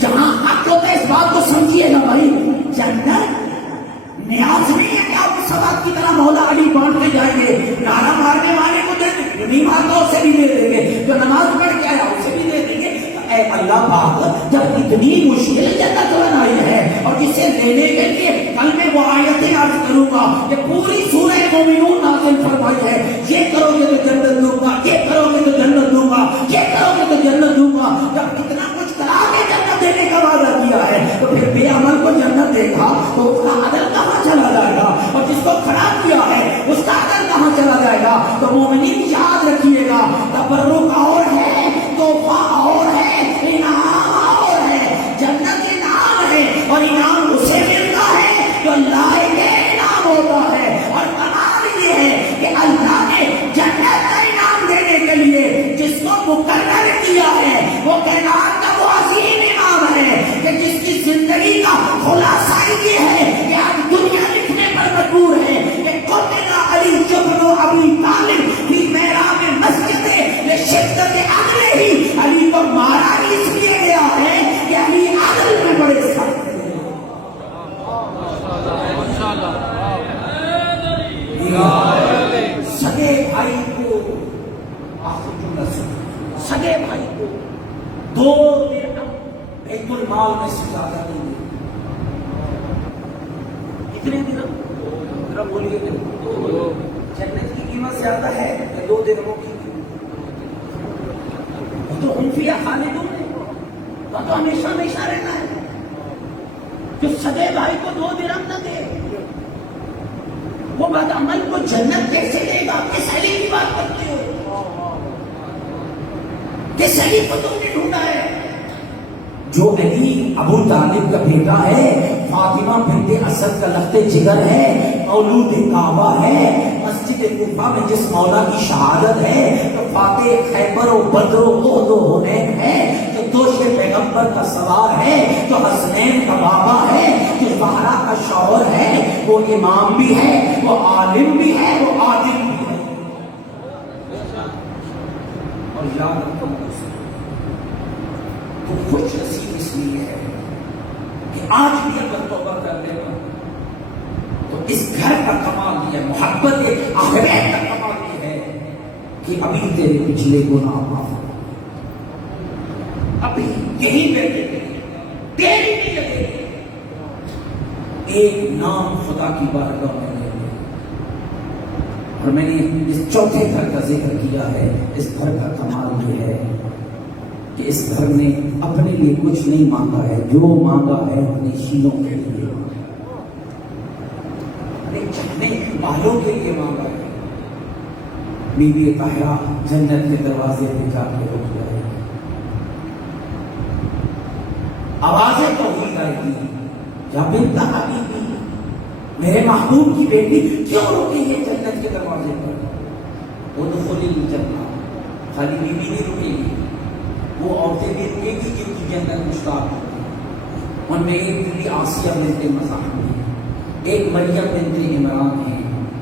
جہاں حق ہوتا ہے, اس بات کو سمجھیے نا بھائی, جنت نیاز نہیں ہے کہ آپ مساوات کی طرح مولا علی بانٹ کے جائیں گے. نعرہ مارنے والے کو دے دیں گے, نہیں مارتا اسے بھی دے دیں گے, جو نماز پڑھ کے آیا اسے بھی دے دیں گے. اے اللہ پاک, جب اتنی مشکل جنت بنائی ہے اور جسے لینے کے لیے کل میں وہ آیتیں عرض کروں گا کہ پوری سورہ مومنون نازل فرمائی ہے, یہ کرو گے تو جنت دوں گا, یہ کرو گے تو جنت دوں گا, یہ کرو گے تو جنت دوں گا. جب اتنا کچھ کرا کے جنت دینے کا وعدہ کیا ہے تو پھر بے عمل کو جنت دے گا تو اس کا عدل کہاں چلا جائے گا, اور جس کو کھڑا کیا ہے اس کا عدل کہاں چلا جائے گا. تو مومنین یاد رکھیے گا, تبرک اور ہے, تحفہ اور ہے, انعام اور ہے. جنت انعام ہے اور انعام اسے ملتا ہے جو لائق انعام ہوتا ہے. اور کمال یہ ہے کہ اللہ نے جنت کا انعام دینے کے لیے جس کو مقرر کیا ہے 2 درہم بیت المال میں سے زیادہ نہیں دے. کتنے درہم؟ ذرا بولیے. جنت کی قیمت زیادہ ہے یا 2 درہموں کی؟ وہ تو ہم فیہا خالدون ہے، وہ تو ہمیشہ ہمیشہ رہنا ہے. جو سگے بھائی کو 2 درہم نہ دے وہ بد عمل کو جنت کیسے دے گا؟ کس علی کی بات کرتے ہو؟ کس علی کو تم نے ڈھونڈا ہے؟ جو علی ابو طالب کا بیٹا ہے، فاطمہ بنت اسد کا لخت جگر ہے، مولود کعبہ ہے، مسجد کوفہ میں جس مولا کی شہادت ہے، تو فاتح خیبر و بدر و احد و حنین ہے، جو دوش پیغمبر کا سوار ہے، جو حسنین کا بابا ہے، جو زہرا کا شوہر ہے، وہ امام بھی ہے، وہ عالم بھی ہے، وہ عادل بھی ہے. اور یاد رکھو تو خوش نصیب اس لیے ہے کہ آج بھی اگر توبہ کر لے گا تو اس گھر کا کمال یہ ہے، محبت آخرت کا کمال یہ ہے کہ ابھی تیرے پچھلے گناہ معاف ہو. ابھی یہی بیٹھے تیری بھی لگے ایک نام خدا کی بارگاہ میں لے لے. اور میں نے اس چوتھے گھر کا ذکر کیا ہے. اس گھر کا کمال یہ ہے کہ اس گھر نے اپنے لیے کچھ نہیں مانگا ہے، جو مانگا ہے اپنے شینوں کے لیے، اپنے چاہنے والوں کے لیے مانگا ہے. بی بی طاہرہ جنت کے دروازے پہ جا کے رک جائے، آوازیں توحید آئی تھی، یا بنت حبیبی میرے محبوب کی بیٹی کیوں رکی ہے جنت کے دروازے پر؟ وہ دخولی الجنہ، خالی بی بی نہیں رکے گی، وہ عورتیں بھی رکے گی جن کی جنت مشتاق ہوتی. ان میں ایک بی آسیہ بنت مزاحم ہے، ایک مریم بنت عمران ہے،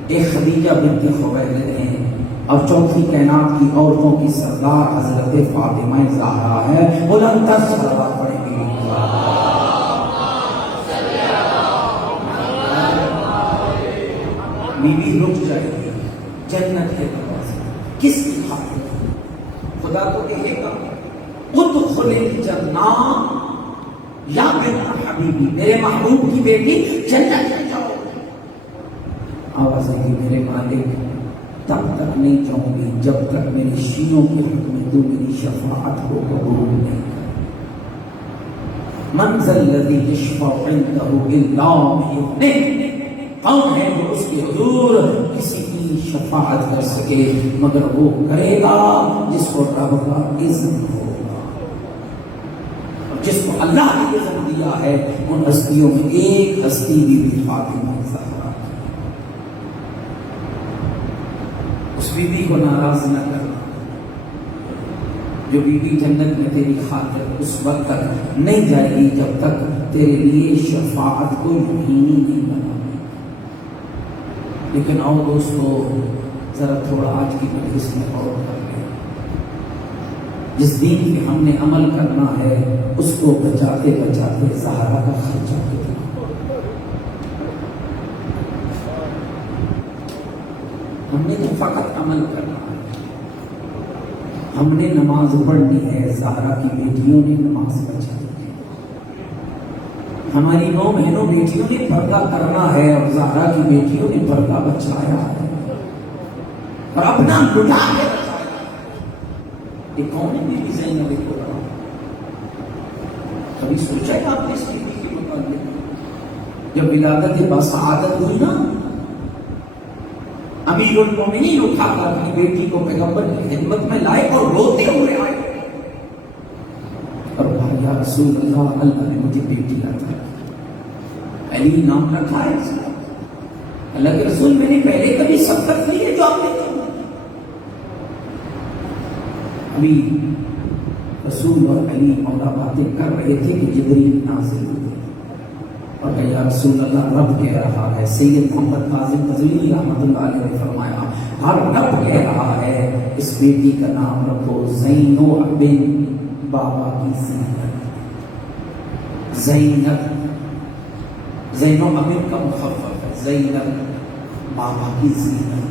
ایک خدیجہ بنت خویلد ہے، اور چوتھی کائنات کی عورتوں کی سردار حضرت فاطمہ زہرا ہے. بلند تر صلوات پڑھیں گے. بی بی رک جائے گی جنت کے دروازے. کس کی خاطر؟ خدا کو کہے گا ادخل الجنہ یا بنت حبیبی، میرے محبوب کی بیٹی جنت میں جاؤ. آواز ہے کہ میرے مالک تب تک نہیں جاؤں گی جب تک میری شیعوں کے حق میں تو میری شفاعت کو قبول نہیں کر. من ذا الذی یشفع عنده الا بإذنہ، کون ہے جو اس کے حضور کسی کی شفاعت کر سکے مگر وہ کرے گا جس کو رب کا اذن ہوگا. اور جس کو اللہ نے اذن دیا ہے ان ہستیوں میں ایک ہستی بی بی فاطمہ زہرا. اس بی بی کو ناراض نہ کرنا جو بی بی جنت میں تیری خاطر اس وقت تک نہیں جائے گی جب تک تیرے لیے شفاعت کو یقینی نہیں بنا. لیکن آؤ دوستو ذرا تھوڑا آج کی مجلس میں غور کر لیں. جس دین پہ ہم نے عمل کرنا ہے اس کو بچاتے بچاتے زہرا کا خرچہ کتنا. ہم نے تو فقط عمل کرنا ہے، ہم نے نماز پڑھنی ہے، زہرا کی بیٹیوں نے نماز بچائی ہے. ہماری 9 بہنوں بیٹیوں نے پردہ کرنا ہے اور زہرا کی بیٹیوں نے پردہ بچایا ہے اور اپنا لٹا کے بچایا. یہ کون ہے بی بی زینب کو؟ کبھی سوچا ہے آپ نے اس بی بی کے متعلق؟ جب ولادت باسعادت ہوئی نا، امیر المومنین اٹھا کر اپنی بیٹی کو پیغمبر کی خدمت میں لائے اور روتے ہوئے آئے اور کہا یا رسول اللہ، اللہ نے مجھے بیٹی عطا کی. علی نام رکھا ہے اس کا. اللہ کے رسول میں نے پہلے کبھی سبقت نہیں ہے جو آپ نے کیا. ابھی رسول اور علی مولا باتیں کر رہے تھے کہ جبریل نازل ہوئے اور کہ یا رسول اللہ رب کہہ رہا ہے. سید محمد کاظم قزوینی رحمۃ اللہ علیہ نے فرمایا ہر رب کہہ رہا ہے اس بیٹی کا نام رکھو زینو بن بابا کی زینب. زینب زینو امیر کا مخفف ہے، زینب بابا کی زینب.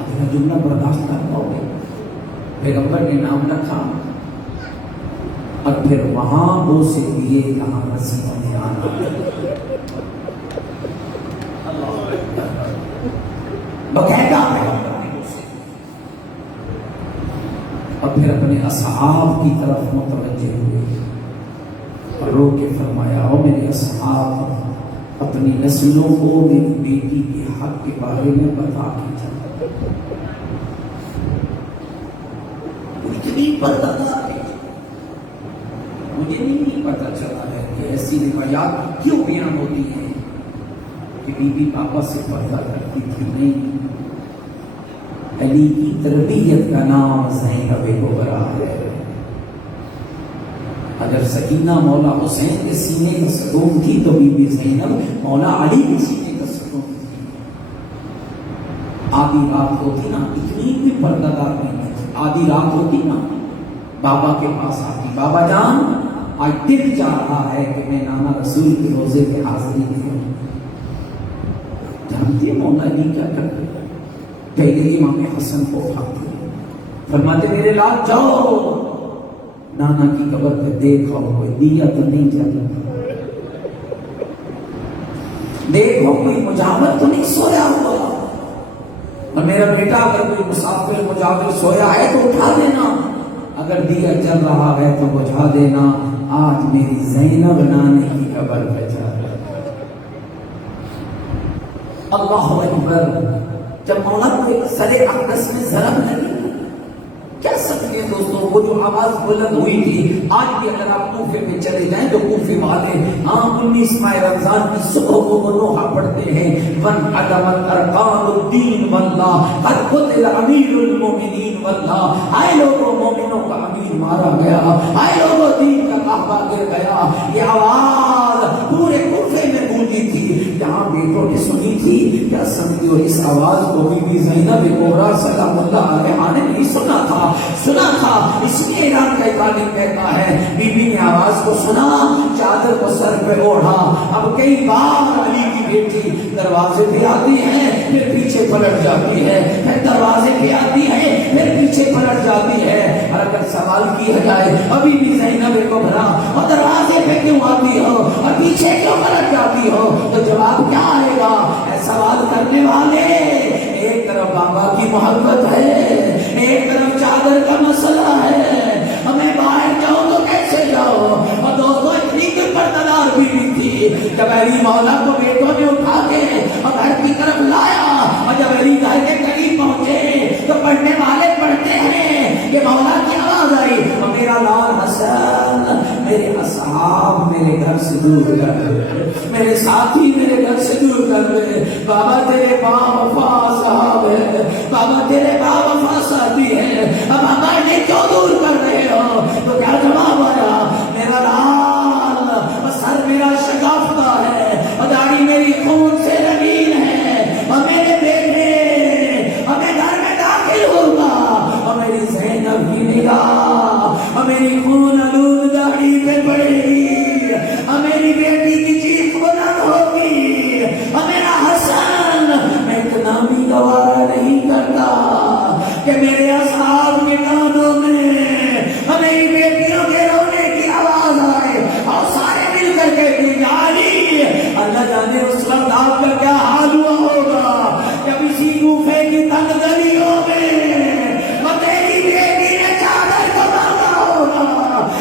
اگلا جملہ برداشت کر پاؤ گے؟ پیغمبر نے نام رکھا اور پھر وہاں بوسے دیے کہاں مسیح نے آنا. باقاعدہ اور پھر اپنے اصحاب کی طرف متوجہ ہوئے اور رو کے فرمایا او میرے اصحاب اپنی نسلوں کو میری بیٹی کے حق کے بارے میں بتا کے چلا. اتنی پتہ ہے مجھے نہیں پتا چلا ہے کہ ایسی روایات کیوں بیان ہوتی ہیں کہ بی بی پاپا سے پردہ کرتی تھی. نہیں، علی کی تربیت کا نام زینب کبریٰ ہے. اگر سکینہ مولا حسین کے سینے کا سکون تھی تو بی بی زینب مولا علی کے سینے کا سکون تھی. آدھی رات ہوتی نا، اتنی بھی پردہ دار نہیں تھی، آدھی رات ہوتی نا بابا کے پاس آتی، بابا جان آج دل جا رہا ہے کہ میں نانا رسول کے روزے میں حاضری دوں. جانتی ہے مولا علی کیا کرتے؟ پہلے امام حسن کو اٹھاتے فرماتے میرے لال جاؤ نانا کی قبر پہ دیکھو کوئی دیا تو نہیں جاتا، دیکھو کوئی مجاور تو نہیں سویا ہوا، اور میرا بیٹا اگر کوئی مسافر مجاور سویا ہے تو اٹھا دینا، اگر دیا جل رہا ہے تو بجھا دینا. آج میری زینب نانے کی قبر پہ جا رہا ہے. اللہ اکبر. جب مولا کو ایک سر اقدس میں ضرب لگی، کیا سکتے ہیں دوستوں، وہ جو آواز بلند ہوئی تھی. آج بھی اگر آپ کوفے میں چلے جائیں تو کوفے والے 19 ماہ رمضان کی صبح کو منوحہ پڑھتے ہیں ون عدمت ارکان الدین واللہ قد قتل امیر المومنین واللہ. آئے لوگوں مومنوں کا امیر مارا گیا، آئے لوگوں دین کا کعبہ گر گیا. یہ آواز پورے کوفے میں گونجی تھی. یہاں بیٹوں نے سنی تھی. کیا سمجھو اس آواز کو بی بی زینب کبریٰ سلام اللہ علیہا نے نہیں سنا تھا، سنا تھا. اس لیے ایران کا ایک عالم کہتا ہے بی بی نے آواز کو سنا، چادر کو سر پہ اوڑھا. اب کئی بار علی کی بیٹی دروازے پہ آتی ہے پھر پیچھے پلٹ جاتی ہے، پھر دروازے پہ آتی ہے پھر پیچھے پلٹ جاتی ہے. اور اگر سوال کیا جائے ابھی بھی زینب کبریٰ اور دروازے پہ کیوں آتی ہو اور پیچھے کیوں پلٹ جاتی ہو، تو جواب کیا آئے گا؟ سوال کرنے والے، ایک طرف بابا کی محبت ہے، ایک طرف چادر کا مسئلہ ہے. ہمیں باہر جاؤ تو کیسے جاؤ؟ اور دوستوں اتنی کی پردہ بھی تھی. جب علی مولا کو بیٹوں نے اٹھا کے اور گھر کی طرف لایا اور جب علی گھر کے قریب پہنچے تو پڑھنے والے پڑھتے ہیں کہ مولا کی آواز آئی اور میرا لال حسن میرے اصحاب میرے گھر سے دور کر دے، میرے ساتھی میرے گھر سے دور کر دے. بابا تیرے با وفا صاحب ہے، بابا تیرے با وفا ساتھی ہے، اب ہمارے لیے کیوں دور کر رہے ہو؟ تو کیا جواب آیا؟ میرا لال اور سر میرا شگافتہ ہے اور داڑھی میری خون سے رنگین ہے، اور میرے بیٹے اور میں گھر میں داخل ہوگا اور میری زینب کی نگاہ اور میری خون آلود داڑھی پہ پڑے گی اور میری بیٹی کی چیخ بلند ہوگی اور میرا حسن میں اتنا بھی گوارا نہیں کرتا کہ میرے اصحاب کے کانوں میں اور میری بیٹیوں کے رونے کی آواز آئے اور سارے مل کر کے علی. اللہ جانے اس وقت آپ کا کیا حال ہوا ہوگا جب اسی کوفے کی تنگ گلیوں میں اور تیری بیٹی نے چادر کو مانگا ہوگا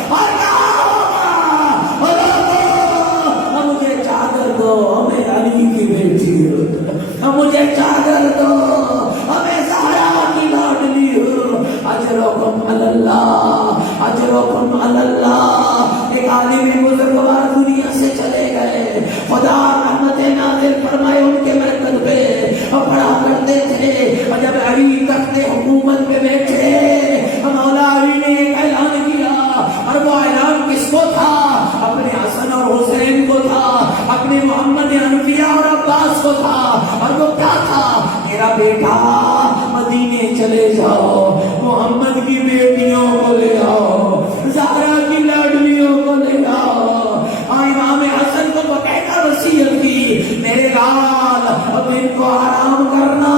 اور کہا ہوگا اور مجھے چادر دو، میں علی کی بیٹی ہوں، مجھے چادر دو، میں زہرا کی لاڈلی ہوں. اجرکم علی اللہ، اجرکم علی اللہ. ایک عالم بزرگوار دنیا سے چلے گئے، خدا رحمت نازل فرمائے ان کے مرکز پہ، اور پڑھا کرتے تھے. اور جب علی تخت حکومت پہ بیٹھے مولا علی نے ایک اعلان کیا، اور وہ اعلان کس کو تھا؟ اپنے حسن اور حسین کو تھا، اپنے محمد انبیاء اور عباس کو تھا. اور وہ کیا تھا؟ میرا بیٹا مدینے چلے جاؤ، محمد کی بیٹیوں کو لے آؤ، زہرا کی لاڈلیوں کو لے آؤ. اور امام حسن کو باقاعدہ وصیت کی میرے لال اب ان کو آرام کرنا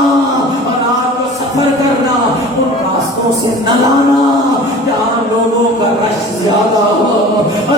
اور رات کو سفر کرنا، ان راستوں سے نہ لانا جہاں لوگوں کا رش زیادہ ہو.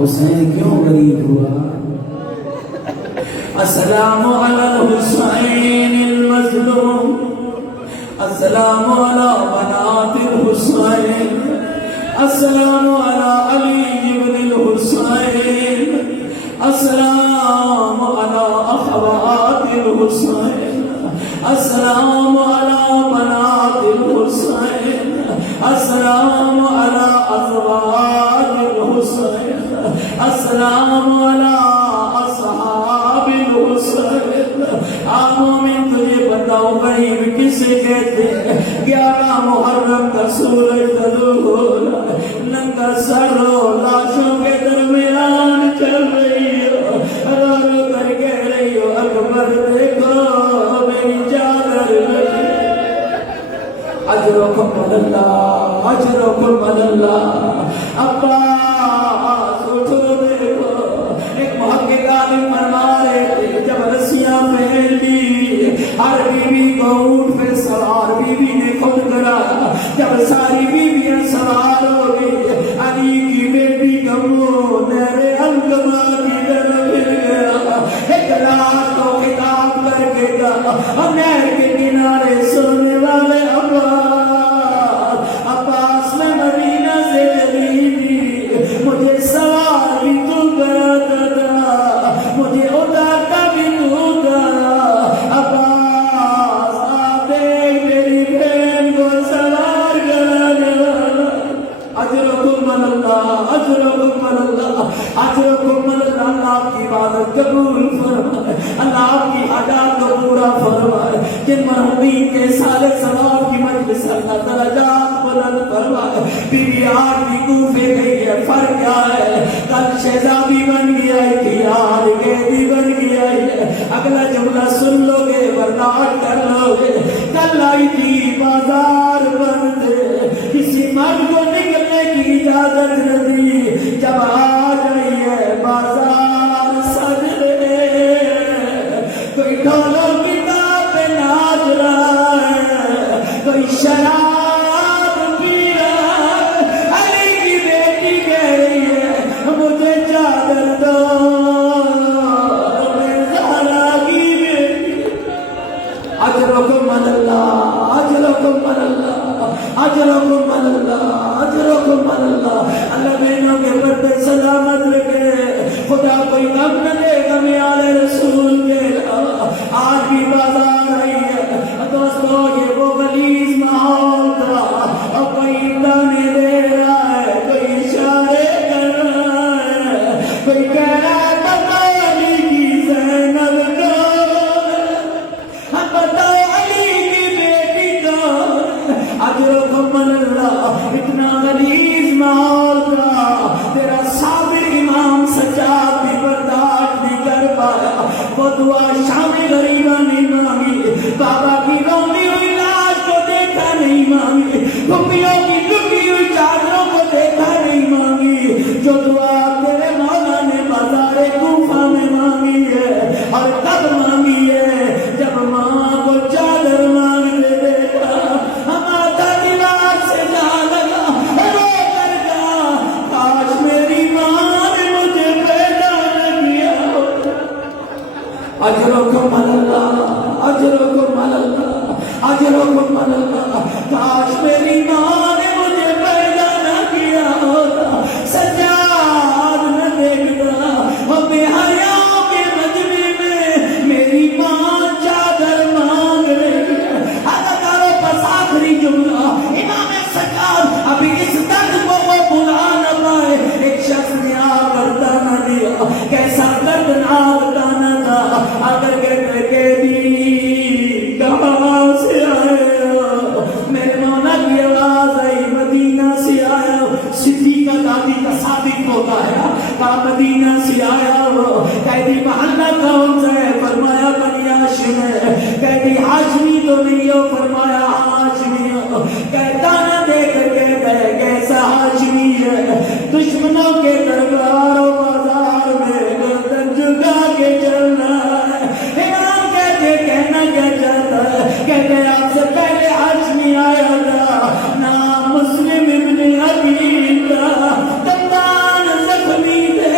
حسین کیوں غریب ہوا؟ السلام علی الحسین المظلوم، السلام علی بنات الحسین، السلام علی علی ابن الحسین، السلام علی اخوات الحسین، السلام علی بنات الحسین، السلام علی ازواج الحسین، السلام علی اصحاب الحسین۔ آنوں میں تو یہ بتاؤ غریب کسے کہتے ہیں؟ 11 محرم کا سورج طلوع ہو رہا ہے، ننگا سر ہو لاشوں کے درمیان چل رہی ہو، رو رو کر کہہ رہی ہو اکبر دیکھو میری چادر لگی۔ اجرکم اللہ، اجرکم اللہ۔ عباس اٹھو دیکھو، ایک محقق عالم فرما رہے تھے جب رسیاں پہن لی ہر بیوی کو اونٹ پہ سوار بیوی نے خود کرایا، جب ساری بیویاں سوار ہو گئی علی کی بیٹی کا منہ نہر القما کی طرف پھر گیا، ایک رات کو خطاب کر کے کہا نہر کے کنارے سونے والے عباس میں مدینہ سے چلی تھی، مجھے سوار بھی تو کراتا تھا، مجھے اتارتا بھی تو کرا، عباس آپ دیکھ میری بہن کو سوار کرانے والا۔ اجرکم اللہ، اجرکم اللہ، اجرکم اللہ۔ اللہ آپ کی عبادت قبول فرمائے، اللہ آپ کی حاجات کو پورا فرمائے، جن مرحومین کے سال ثواب کی مجلس اللہ درجات بلند فرمائے۔ بیوی آج بھی کوفے گئی ہے، فرق کیا ہے؟ کل شہزادی بن گیا تھی، آج قیدی بن گیا ہے۔ اگلا جملہ سن لو گے برداشت کر لو گے۔ کل آئی تھی بازار بند، کسی مرد کو نکلنے کی اجازت نہ دی، جب آ گئی ہے بازار سجدے، کوئی ڈھولوں کی تاب پہ ناچ رہا ہے، کوئی شراب پی رہا ہے، علی کی بیٹی کہہ رہی ہے مجھے چادر دو، میں زہرا کی بیٹی۔ اجرکم اللہ، اجرکم اللہ، اجرکم اللہ، اجرکم اللہ۔ اللہ بہنوں کے پردے سلامت رکھے، خدا کوئی غم نہ دے غم آل رسول کے علاوہ۔ آج بھی بازار آئی ہے دوستو، یہ وہ غلیظ ماحول تھا، اور کوئی تانے دے رہا ہے، کوئی اشارے کر رہا ہے، کوئی کہہ رہا ہے بتاؤ علی کی زینب کون، بتاؤ علی کی بیٹی کون۔ اجرکم اللہ۔ اتنا غلیظ ماحول تھا، تیرا صابر امام سجاد بھی برداشت نہیں کر پایا، وہ دعا شام غریبہ نہیں مانگی، بابا کی روندی ہوئی لاش کو دیکھا نہیں مانگی، پھپھیوں کی لٹی ہوئی چادروں کو دیکھا نہیں مانگی، جو دعا تیرے مولا نے بازار کوفہ میں مانگی ہے، اور کب مانگی ہے؟ جب ماں کو چادر مانگتے دیکھا، ہمارا دیوار سے جا لگا، رو کر کہا کاش میری ماں نے مجھے پیدا نہ کیا ہوتا۔ اجرکم اللہ، اجرکم اللہ، اجرکم اللہ۔ کاش میری ماں نے مجھے پیدا نہ کیا ہوتا، سجاد نہ دیکھتا، اور بے حیاؤں کے مجمع میں میری ماں چادر مانگ رہی ہے۔ اداکاروں پس آخری جملہ، امام سجاد ابھی اس درد کو وہ بلا نہ پائے، ایک شخص نے آ کر تانا دیا، کیسا دردناک تانا تھا، اگر کہتے قیدی کہاں سے آئے ہو؟ میرے مولا کی آواز آئی مدینہ سے آیا ہو۔ صدیقہ دادی کا صادق ہوتا ہے، کہا مدینہ سے آیا ہو۔ قیدی محلہ کون سا ہے؟ فرمایا بنی ہاشم ہے۔ قیدی ہاشمی تو نہیں ہو؟ فرمایا ہاشمی ہو۔ کہتا نہ دے کر کہتا ہے کیسا ہاشمی ہے؟ دشمنوں کے دربار و بازار میں گردن جھکا کے چل رہا ہے۔ امام کہتے کہنا کیا چاہتا ہے؟ کہتے آپ سے پہلے ہاشمی آیا تھا، نام مسلم ابن عقیل تھا، دندان زخمی تھے،